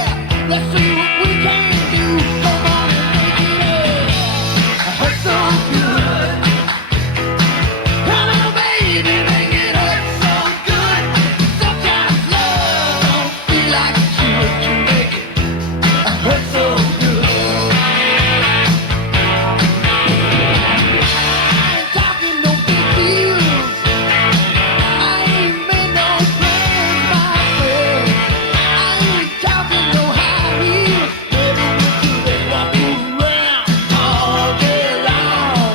Let's see what we can do. Come on and make it hurt so good. Come on, baby, make it hurt so good. Sometimes love don't feel like it should. You make it hurt so good. I ain't talking no big deals. I ain't made no plans, my friend. I ain't talking no high heels. Baby, we just walk around all day long.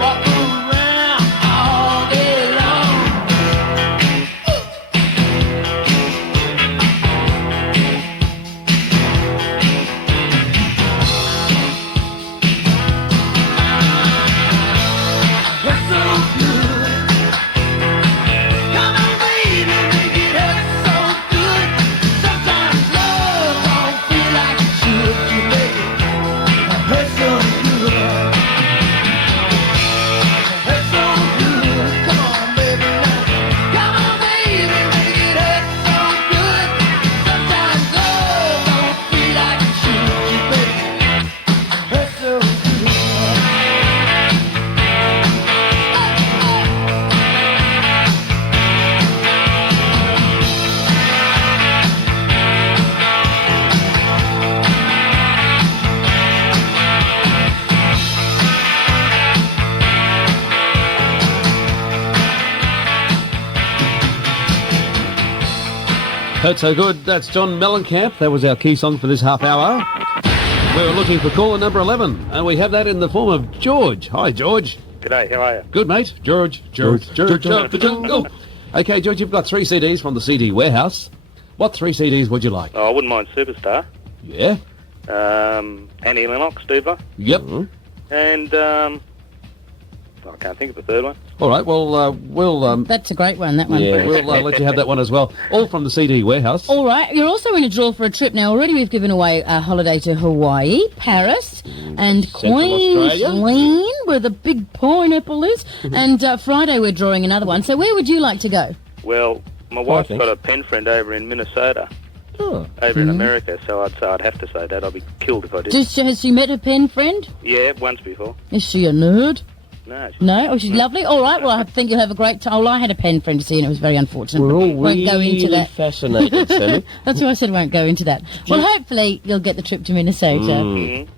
Walk around all day long. Hurt so good. Come on, baby, make it hurt so good. Sometimes love don't feel like it should. You make it hurt so good. Hurt so good. Come on, baby, now. Come on, baby, make it hurt so good. Sometimes love don't feel like it should. You make it hurt so good. Hurt so good. That's John Mellencamp. That was our key song for this half hour. We were looking for caller number 11, and we have that in the form of George. Hi, George. G'day, how are you? Good, mate. George of the jungle. Okay, George, you've got 3 CDs from the CD warehouse. What 3 CDs would you like? Oh, I wouldn't mind Superstar. Yeah? Annie Lennox, Duva. Yep. And, I can't think of the third one. All right, well, we'll... That's a great one, that one. yeah, we'll let you have that one as well. All from the CD warehouse. All right, you're also in a draw for a trip. Now, already we've given away a holiday to Hawaii, Paris, and Australia. Queensland, where the big pineapple is. And Friday we're drawing another one. So where would you like to go? Well, my wife's thanks. got a pen friend over in Minnesota. over in America, so I'd have to say that. I'd be killed if I didn't. Has she met her pen friend? Yeah, once before. Is she a nerd? No. No? Oh, she's lovely? All right, well, I think you'll have a great time. Well, I had a pen friend to see, and it was very unfortunate. We're all won't go into really that. fascinated, Sammy. That's why I said won't go into that. Well, hopefully you'll get the trip to Minnesota.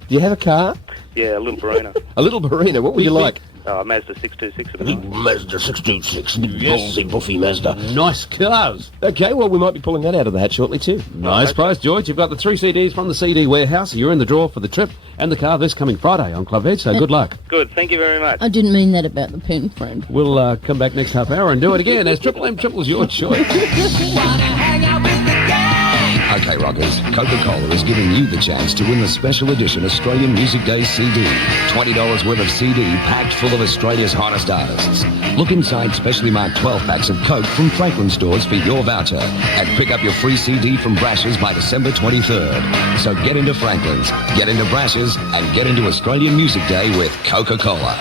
Do you have a car? Yeah, a little Barina. A little Barina. What would you like? Oh, Mazda 626 at the moment. Mazda 626. Ballsy, buffy Mazda. Nice cars. Okay, well, we might be pulling that out of the hat shortly, too. Nice price, George. You've got the 3 CDs from the CD warehouse. You're in the draw for the trip and the car this coming Friday on Club Head, so good luck. Good, thank you very much. I didn't mean that about the pen friend. We'll come back next half hour and do it again as Triple M Triple's your choice. Okay, rockers, Coca-Cola is giving you the chance to win the special edition Australian Music Day CD. $20 worth of CD packed full of Australia's hottest artists. Look inside specially marked 12 packs of Coke from Franklin stores for your voucher and pick up your free CD from Brash's by December 23rd. So get into Franklin's, get into Brash's, and get into Australian Music Day with Coca-Cola.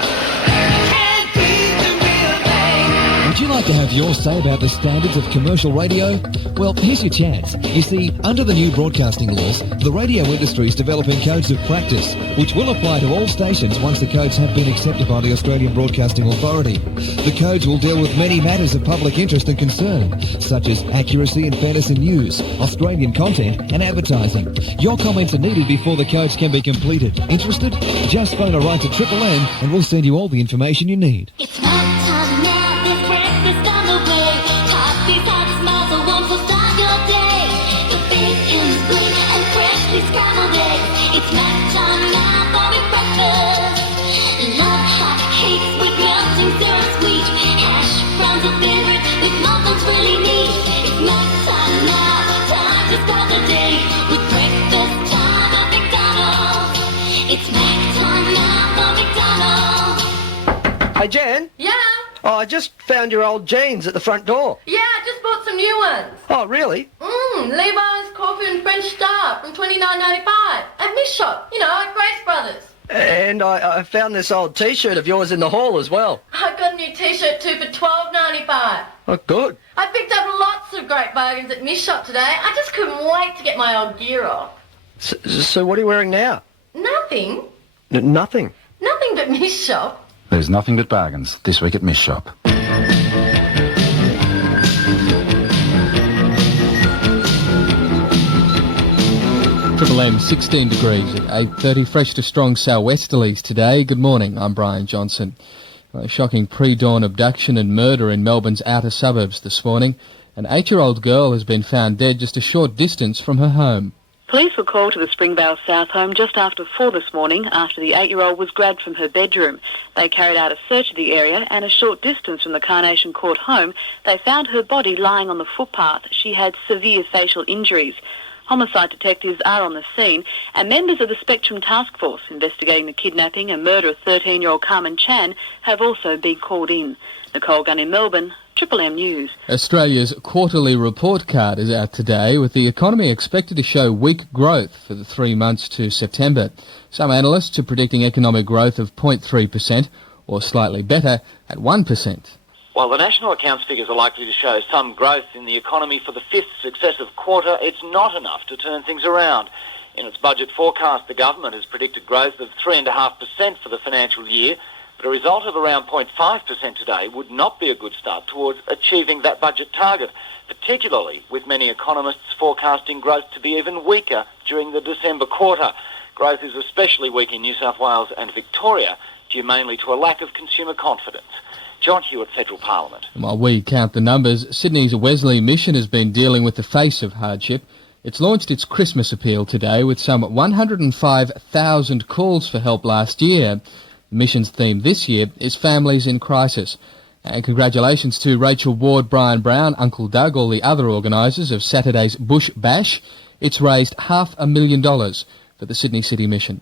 Would you like to have your say about the standards of commercial radio? Well, here's your chance. You see, under the new broadcasting laws, the radio industry is developing codes of practice, which will apply to all stations once the codes have been accepted by the Australian Broadcasting Authority. The codes will deal with many matters of public interest and concern, such as accuracy and fairness in news, Australian content, and advertising. Your comments are needed before the codes can be completed. Interested? Just phone or write to Triple M and we'll send you all the information you need. It's my time now. Breakfast on the way. Coffee's hot as miles, so warm, so start your day. The bacon's green and freshly scrambled eggs. It's snack time now for big breakfast. Love hot cakes with melting syrup sweet. Hash browns are favorite with muffins really neat. It's snack time now, time to start the day with breakfast time at McDonald's. It's snack time now for McDonald's. Hey, Jan? Yeah? Oh, I just found your old jeans at the front door. Yeah, I just bought some new ones. Oh, really? Levi's Coffee and French Star from $29.95 at Miss Shop, you know, at Grace Brothers. And I found this old T-shirt of yours in the hall as well. I got a new T-shirt too for $12.95. Oh, good. I picked up lots of great bargains at Miss Shop today. I just couldn't wait to get my old gear off. So what are you wearing now? Nothing. Nothing. Nothing but Miss Shop. There's nothing but bargains this week at Miss Shop. Triple M, 16 degrees at 8:30, fresh to strong southwesterlies today. Good morning, I'm Brian Johnson. A shocking pre-dawn abduction and murder in Melbourne's outer suburbs this morning. An 8-year-old girl has been found dead just a short distance from her home. Police were called to the Springvale South home just after 4 this morning after the 8-year-old was grabbed from her bedroom. They carried out a search of the area and a short distance from the Carnation Court home, they found her body lying on the footpath. She had severe facial injuries. Homicide detectives are on the scene and members of the Spectrum Task Force investigating the kidnapping and murder of 13-year-old Carmen Chan have also been called in. Nicole Gunn in Melbourne, Triple M News. Australia's quarterly report card is out today, with the economy expected to show weak growth for the 3 months to September. Some analysts are predicting economic growth of 0.3%, or slightly better at 1%. While the national accounts figures are likely to show some growth in the economy for the 5th successive quarter, it's not enough to turn things around. In its budget forecast, the government has predicted growth of 3.5% for the financial year, but a result of around 0.5% today would not be a good start towards achieving that budget target, particularly with many economists forecasting growth to be even weaker during the December quarter. Growth is especially weak in New South Wales and Victoria, due mainly to a lack of consumer confidence. John Hewitt, Federal Parliament. While we count the numbers, Sydney's Wesley Mission has been dealing with the face of hardship. It's launched its Christmas appeal today with some 105,000 calls for help last year. The mission's theme this year is Families in Crisis. And congratulations to Rachel Ward, Brian Brown, Uncle Doug, all the other organisers of Saturday's Bush Bash. It's raised $500,000 for the Sydney City Mission.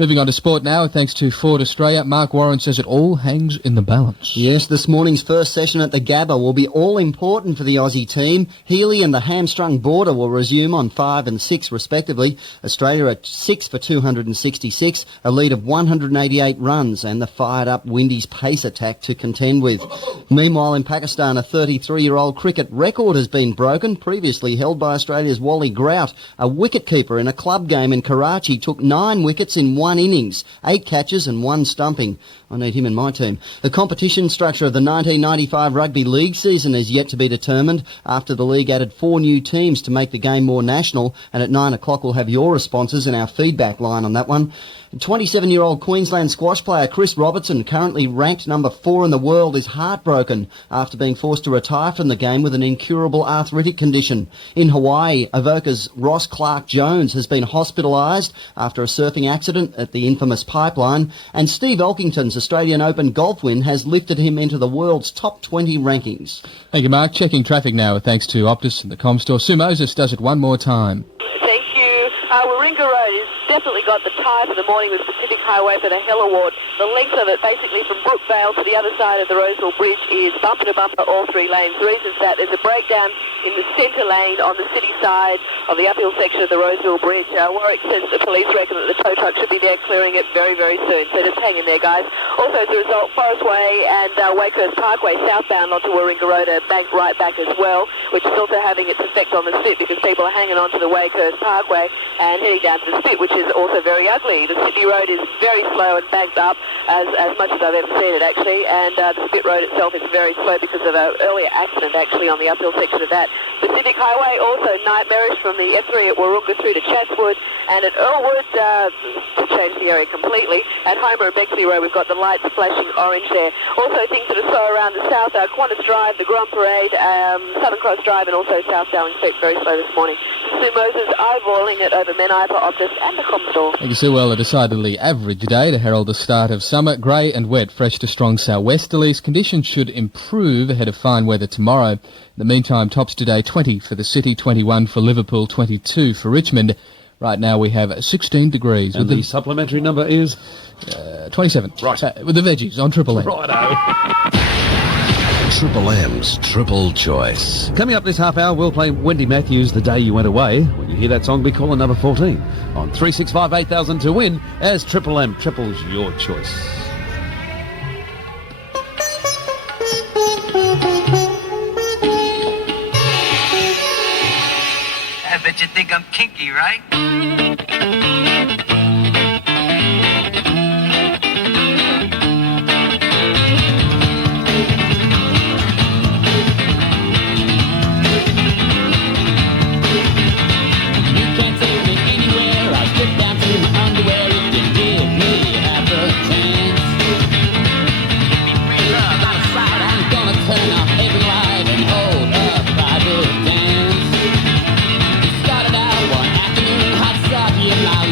Moving on to sport now, thanks to Ford Australia. Mark Warren says it all hangs in the balance. Yes, this morning's first session at the Gabba will be all important for the Aussie team. Healy and the hamstrung Border will resume on 5 and 6 respectively. Australia at 6 for 266, a lead of 188 runs, and the fired-up Windies pace attack to contend with. Meanwhile, in Pakistan, a 33-year-old cricket record has been broken, previously held by Australia's Wally Grout. A wicketkeeper in a club game in Karachi took 9 wickets in one innings, 8 catches and 1 stumping. I need him in my team. The competition structure of the 1995 Rugby League season is yet to be determined after the league added 4 new teams to make the game more national, and at 9 o'clock we'll have your responses in our feedback line on that one. 27-year-old Queensland squash player Chris Robertson, currently ranked number 4 in the world, is heartbroken after being forced to retire from the game with an incurable arthritic condition. In Hawaii, Avoca's Ross Clark-Jones has been hospitalised after a surfing accident at the infamous Pipeline, and Steve Elkington's Australian Open golf win has lifted him into the world's top 20 rankings. Thank you, Mark. Checking traffic now, thanks to Optus and the Comstore. Sue Moses does it one more time. Thank you. Warringah Road has definitely got the tie for the morning with Pacific Highway for the Hell Award. The length of it, basically from Brookvale to the other side of the Roseville Bridge, is bumper to bumper all 3 lanes. The reason for that, there's a breakdown in the centre lane on the city side of the uphill section of the Roseville Bridge. Warwick says the police reckon that the tow truck should be there clearing it very, very soon. So just hang in there, guys. Also, as a result, Forest Way and Wakehurst Parkway southbound onto Warringah Road are banked right back as well, which is also having its effect on the spit because people are hanging on to the Wakehurst Parkway and heading down to the spit, which is also very ugly. The Sydney Road is very slow and banked up, as much as I've ever seen it, actually, and the Spit Road itself is very slow because of an earlier accident, actually, on the uphill section of that. Pacific Highway, also nightmarish from the F3 at Warunga through to Chatswood, and at Earlwood, to change the area completely, at Homer and Bexley Road, we've got the lights flashing orange there. Also, things that are slow around the south are Qantas Drive, the Grand Parade, Southern Cross Drive, and also South Darling Street, very slow this morning. Sue Moses eyeballing it over Menai for Optus and the Comstore. Thank you, Sue. Well, a decidedly average day to herald the start of summer. Grey and wet, fresh to strong southwesterlies. Conditions should improve ahead of fine weather tomorrow. In the meantime, tops today 20 for the city, 21 for Liverpool, 22 for Richmond. Right now we have 16 degrees. And the supplementary number is? 27. Right. With the veggies on Triple M. Righto. Triple M's Triple Choice. Coming up this half hour, we'll play Wendy Matthews, The Day You Went Away. When you hear that song, be calling number 14 on 365 8000 to win as Triple M triples your choice. I bet you think I'm kinky, right? Started out one afternoon, hot stuff, you my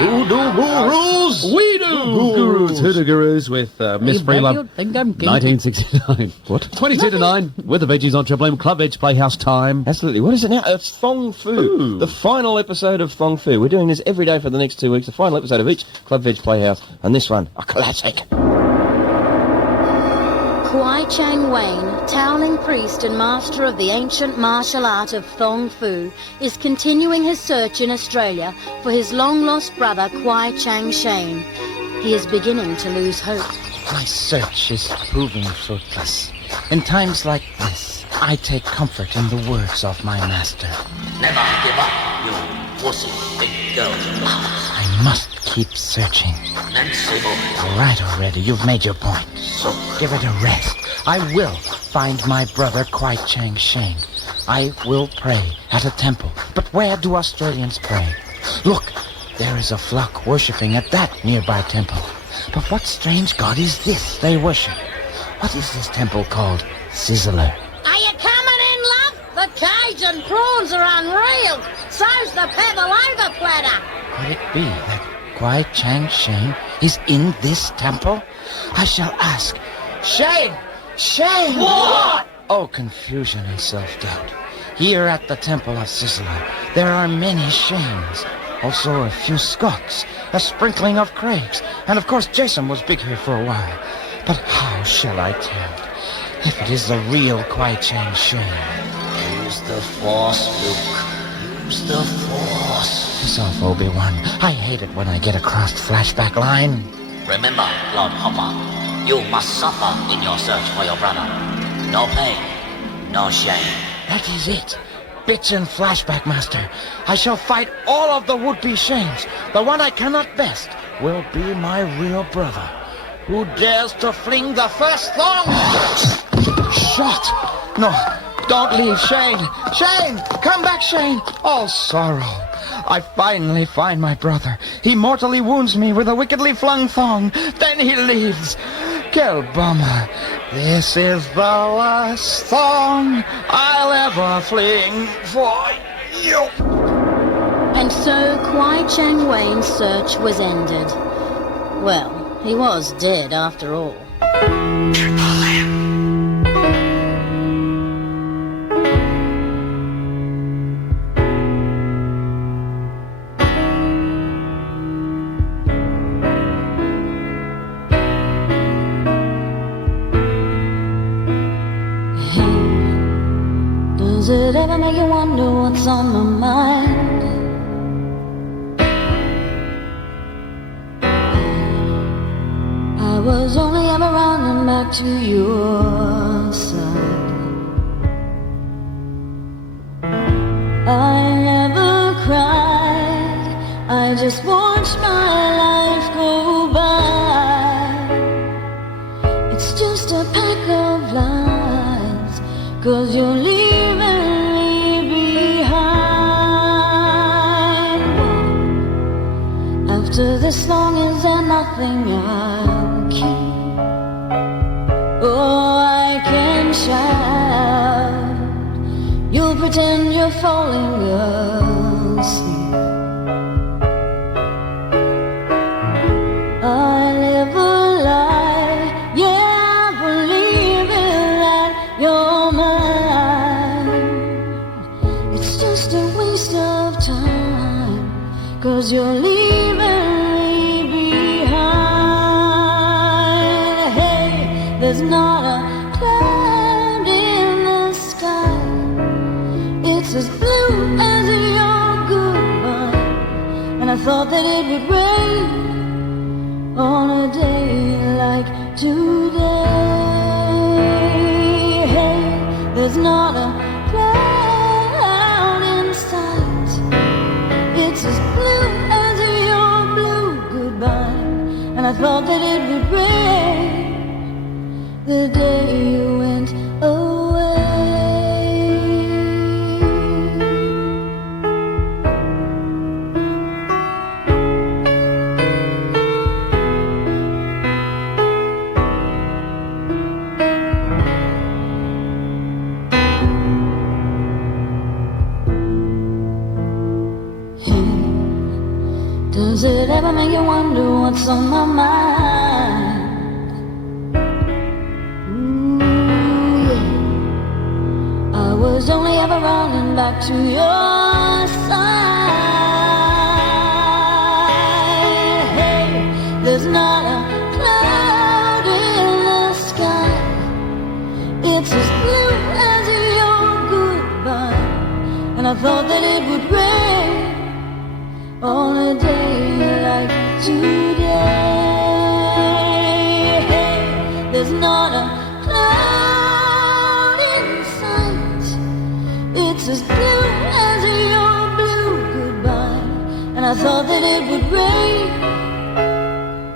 Who do gurus? We do Gurus. Hoodoo Gurus with Miss Freelove. 1969. What? 22 to 9 with the veggies on Triple M. Club Veg Playhouse time. Absolutely. What is it now? It's Thong Fu. The final episode of Thong Fu. We're doing this every day for the next 2 weeks. The final episode of each Club Veg Playhouse. And this one, a classic. Kwai Chang Wan, toweling priest and master of the ancient martial art of Thong Fu, is continuing his search in Australia for his long-lost brother Kwai Chang Shane. He is beginning to lose hope. My search is proving fruitless. In times like this, I take comfort in the words of my master. Never give up, you pussy big girl. I must keep searching. Nancy boy. All right already, you've made your point. So give it a rest. I will find my brother Kwai Chang Shane. I will pray at a temple. But where do Australians pray? Look, there is a flock worshipping at that nearby temple. But what strange god is this they worship? What is this temple called? Sizzler. Are you coming in, love? The Cajun prawns are unreal. So's the pebble over platter. Could it be that Kwai Chang Shane is in this temple? I shall ask. Shane! Shane! What? Oh, confusion and self-doubt. Here at the temple of Sizzler, there are many Shanes. Also a few Scotts, a sprinkling of Craigs, and of course Jason was big here for a while. But how shall I tell if it is the real Kwai Chang Shane? Use the Force, Luke. Use the Force. Piss off, Obi-Wan. I hate it when I get a crossed flashback line. Remember, Lord Hopper, you must suffer in your search for your brother. No pain, no shame. That is it. Bitch and flashback master. I shall fight all of the would-be Shanes. The one I cannot best will be my real brother. Who dares to fling the first thong? Shot! No, don't leave, Shane. Shane! Come back, Shane! All sorrow. I finally find my brother. He mortally wounds me with a wickedly flung thong. Then he leaves. Quel bummer. This is the last thong I'll ever fling for you. And so Kwai Chang Wan's search was ended. Well, he was dead after all. Does it ever make you wonder what's on my mind? I was only ever running back to your side. I never cried, I just watched my life go by. It's just a pack of lies, 'cause you're leaving me behind. After this long, is there nothing I'll keep? Oh, I can shout. You'll pretend you're falling asleep. I live a lie, yeah, I believe it that you're mine. It's just a waste of time, 'cause you're leaving me behind. Hey, there's not a cloud in the sky. It's as blue as your goodbye. And I thought that it would rain on a day like today. Hey, there's not a cloud in sight. It's as blue as your blue goodbye. And I thought that it would rain the day you went away. Does it ever make you wonder what's on my mind? Ooh, yeah. I was only ever running back to your side. Hey, there's not a cloud in the sky. It's as blue as your goodbye. And I thought that it would rain on a day like today. Hey, there's not a cloud in sight. It's as blue as your blue goodbye. And I thought that it would rain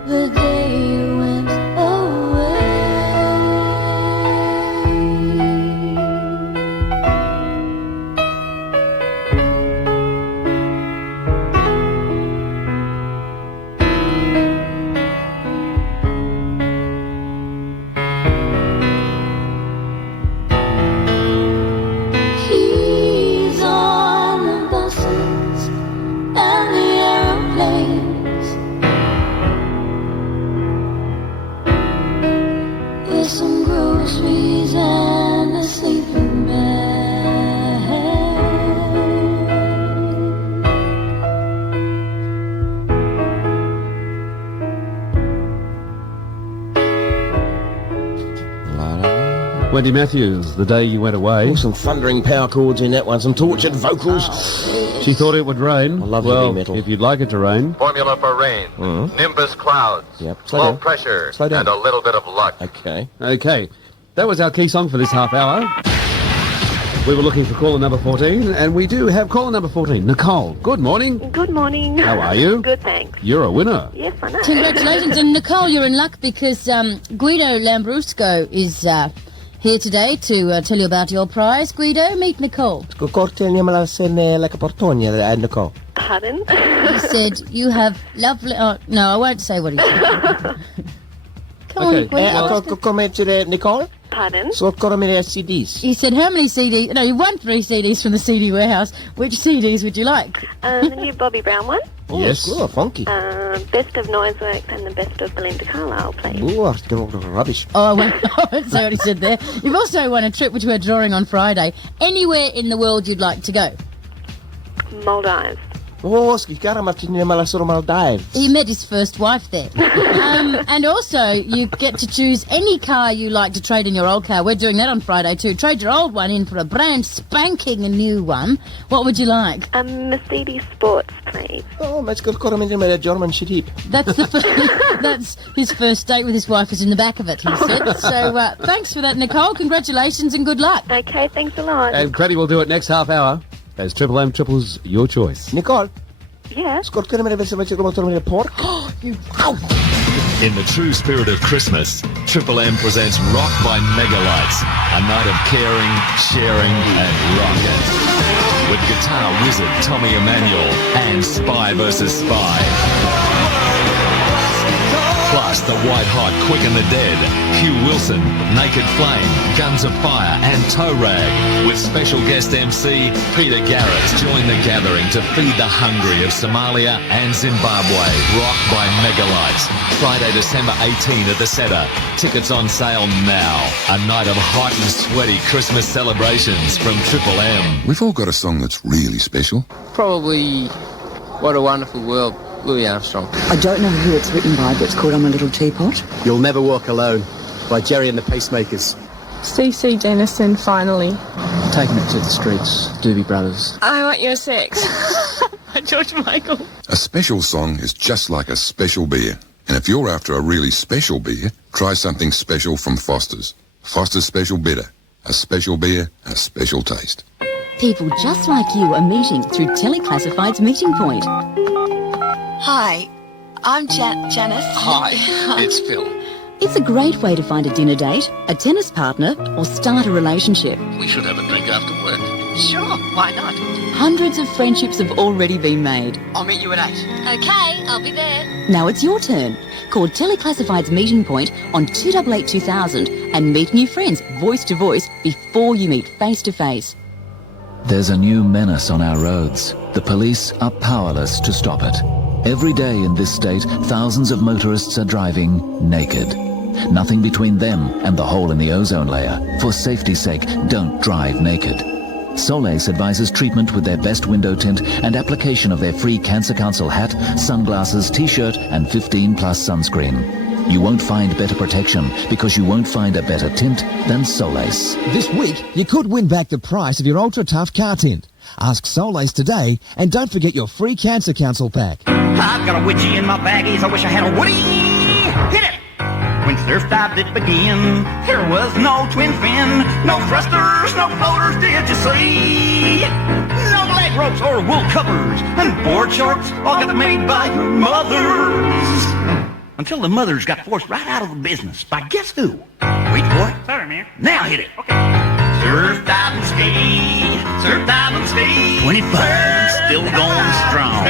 the day you went away. He's on the buses and the aeroplanes. There's some groceries and a sleeping bag. Wendy Matthews, The Day You Went Away. Oh, some thundering power chords in that one, some tortured vocals. She thought it would rain. I love well, heavy metal. if you'd like it to rain. Formula for rain. Nimbus clouds. Yep. Slow Low down. pressure. Slow down. And a little bit of luck. Okay. Okay, that was our key song for this half hour. We were looking for caller number 14, and we do have caller number 14, Nicole. Good morning. Good morning. How are you? Good, thanks. You're a winner. Yes, I know. Congratulations, and Nicole, you're in luck because Guido Lambrusco is here today to tell you about your prize. Guido, meet Nicole. Pardon? He said you have lovely... Oh, no, I won't say what he said. Come on, Guido. Nicole? Pardon? CDs. He said, how many CDs... No, you won 3 CDs from the CD warehouse. Which CDs would you like? The new Bobby Brown one. Yes. Oh, funky. Best of Noiseworks and the best of Belinda Carlisle, please. Ooh, rubbish. Oh, I won't say what he said there. You've also won a trip, which we're drawing on Friday. Anywhere in the world you'd like to go. Maldives. Oh, He met his first wife there. And also, you get to choose any car you like to trade in your old car. We're doing that on Friday too. Trade your old one in for a brand spanking new one. What would you like? Mercedes Sports, please. Oh, let's go to German shit. That's that's his first date with his wife is in the back of it, he said. So thanks for that, Nicole. Congratulations and good luck. Okay, thanks a lot. And Craddy will do it next half hour as Triple M triples your choice. Nicole. Yeah? pork. In the true spirit of Christmas, Triple M presents Rock by Megalites, a night of caring, sharing and rocking. With guitar wizard Tommy Emmanuel and Spy vs. Spy. Plus the white-hot Quick and the Dead, Hugh Wilson, Naked Flame, Guns of Fire and Toe Rag. With special guest MC Peter Garrett. Join the gathering to feed the hungry of Somalia and Zimbabwe. Rock by Megalites. Friday, December 18 at the Centre. Tickets on sale now. A night of hot and sweaty Christmas celebrations from Triple M. We've all got a song that's really special. Probably What a Wonderful World, Louis Armstrong. I don't know who it's written by, but it's called I'm a Little Teapot. You'll Never Walk Alone by Jerry and the Pacemakers. C.C. Denison, Finally. Taking It to the Streets, Doobie Brothers. I Want Your Sex by George Michael. A special song is just like a special beer. And if you're after a really special beer, try something special from Foster's. Foster's Special Bitter. A special beer, a special taste. People just like you are meeting through Teleclassified's Meeting Point. Hi, I'm Janice. Hi, it's Phil. It's a great way to find a dinner date, a tennis partner, or start a relationship. We should have a drink after work. Sure, why not? Hundreds of friendships have already been made. I'll meet you at 8. Okay, I'll be there. Now it's your turn. Call Teleclassified's Meeting Point on 288-2000 and meet new friends voice to voice before you meet face to face. There's a new menace on our roads. The police are powerless to stop it. Every day in this state, thousands of motorists are driving naked. Nothing between them and the hole in the ozone layer. For safety's sake, don't drive naked. Solace advises treatment with their best window tint and application of their free Cancer Council hat, sunglasses, t-shirt and 15+ sunscreen. You won't find better protection because you won't find a better tint than Solace. This week, you could win back the price of your Ultra Tough car tint. Ask Solace today and don't forget your free Cancer Council pack. I've got a wedgie in my baggies, I wish I had a woody. Hit it! When surf dive did begin, there was no twin fin, no thrusters, no floaters, did you see? No leg ropes or wool covers, and board shorts all got made by your mothers. Until the mothers got forced right out of the business by guess who? Wait for it. Sorry, man. Now hit it. Okay. Surf, dive, and ski. Surf, dive, and ski. 25, still going strong.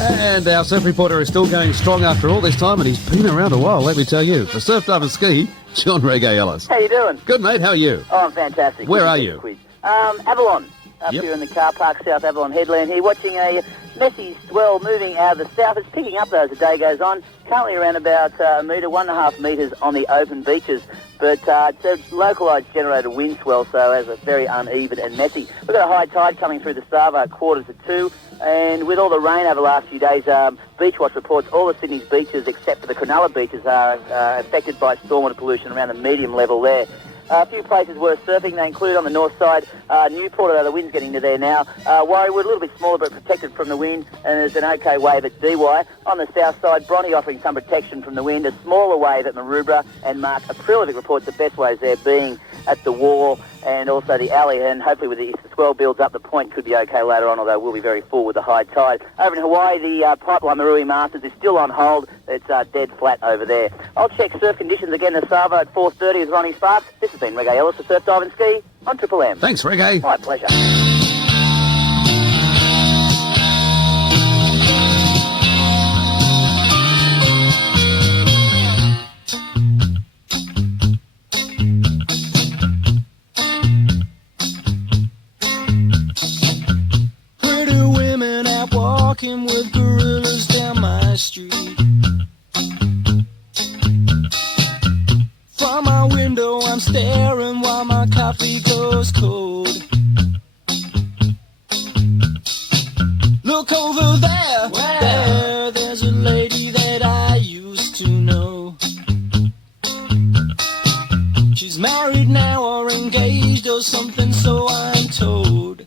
And our surf reporter is still going strong after all this time, and he's been around a while, let me tell you. For Surf, Dive and Ski, John Reggae Ellis. How you doing? Good, mate. How are you? Oh, I'm fantastic. Where are you? Avalon. Up here in the car park, South Avalon Headland here, watching a messy swell moving out of the south. It's picking up, though, as the day goes on. Currently around about a metre, 1.5 metres on the open beaches. But it's a localised generated wind swell, so it's very uneven and messy. We've got a high tide coming through the Sava at 1:45, and with all the rain over the last few days, Beachwatch reports all of Sydney's beaches, except for the Cronulla beaches, are affected by stormwater pollution around the medium level there. A few places worth surfing. They include on the north side, Newport, although the wind's getting to there now. Warriewood, a little bit smaller but protected from the wind, and there's an okay wave at DY. On the south side, Bronte offering some protection from the wind, a smaller wave at Maroubra, and Mark Aprilovic reports the best waves there being at the Wall and also the alley, and hopefully if the swell builds up, the point could be okay later on, although we'll be very full with the high tide. Over in Hawaii, the pipeline Marui Masters is still on hold. It's dead flat over there. I'll check surf conditions again this Sava at 4:30 with Ronnie Sparks. This has been Reggae Ellis for Surf, Dive and Ski on Triple M. Thanks, Reggae. My pleasure. Pretty women out walking with gorillas down my street. From my window I'm staring while my coffee goes cold. Look over there, there's a lady that I used to know. She's married now or engaged or something, so I'm told.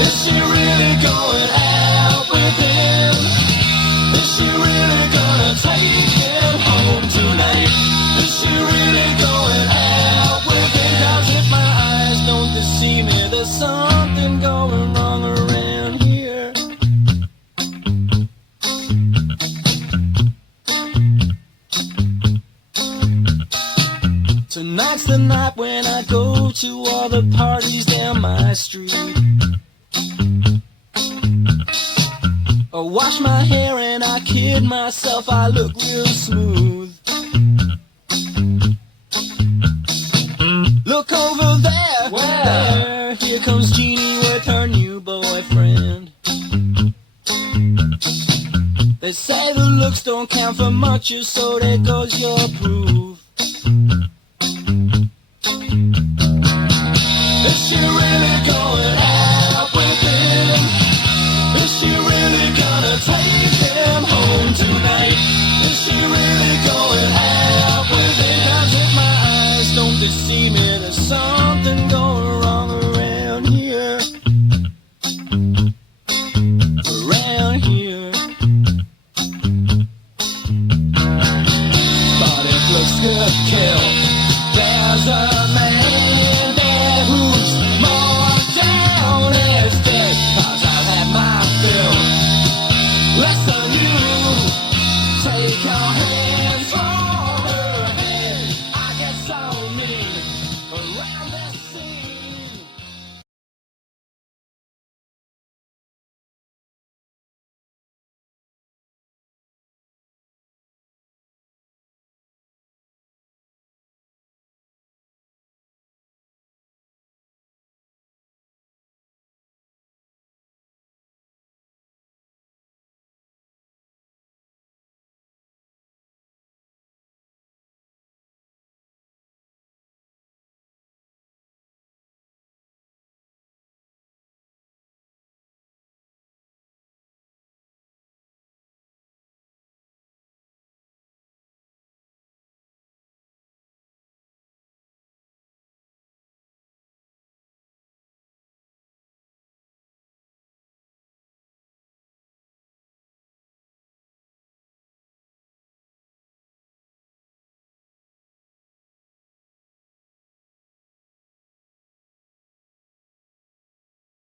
Is she really going out with him? Is she really gonna take him home tonight? Is she really going out with him? 'Cause if my eyes don't deceive me, there's something going wrong around here. Tonight's the night when I go to all the parties down my street. I wash my hair and I kid myself, I look real smooth. Look over there, here comes Jeannie with her new boyfriend. They say the looks don't count for much, so there goes your proof.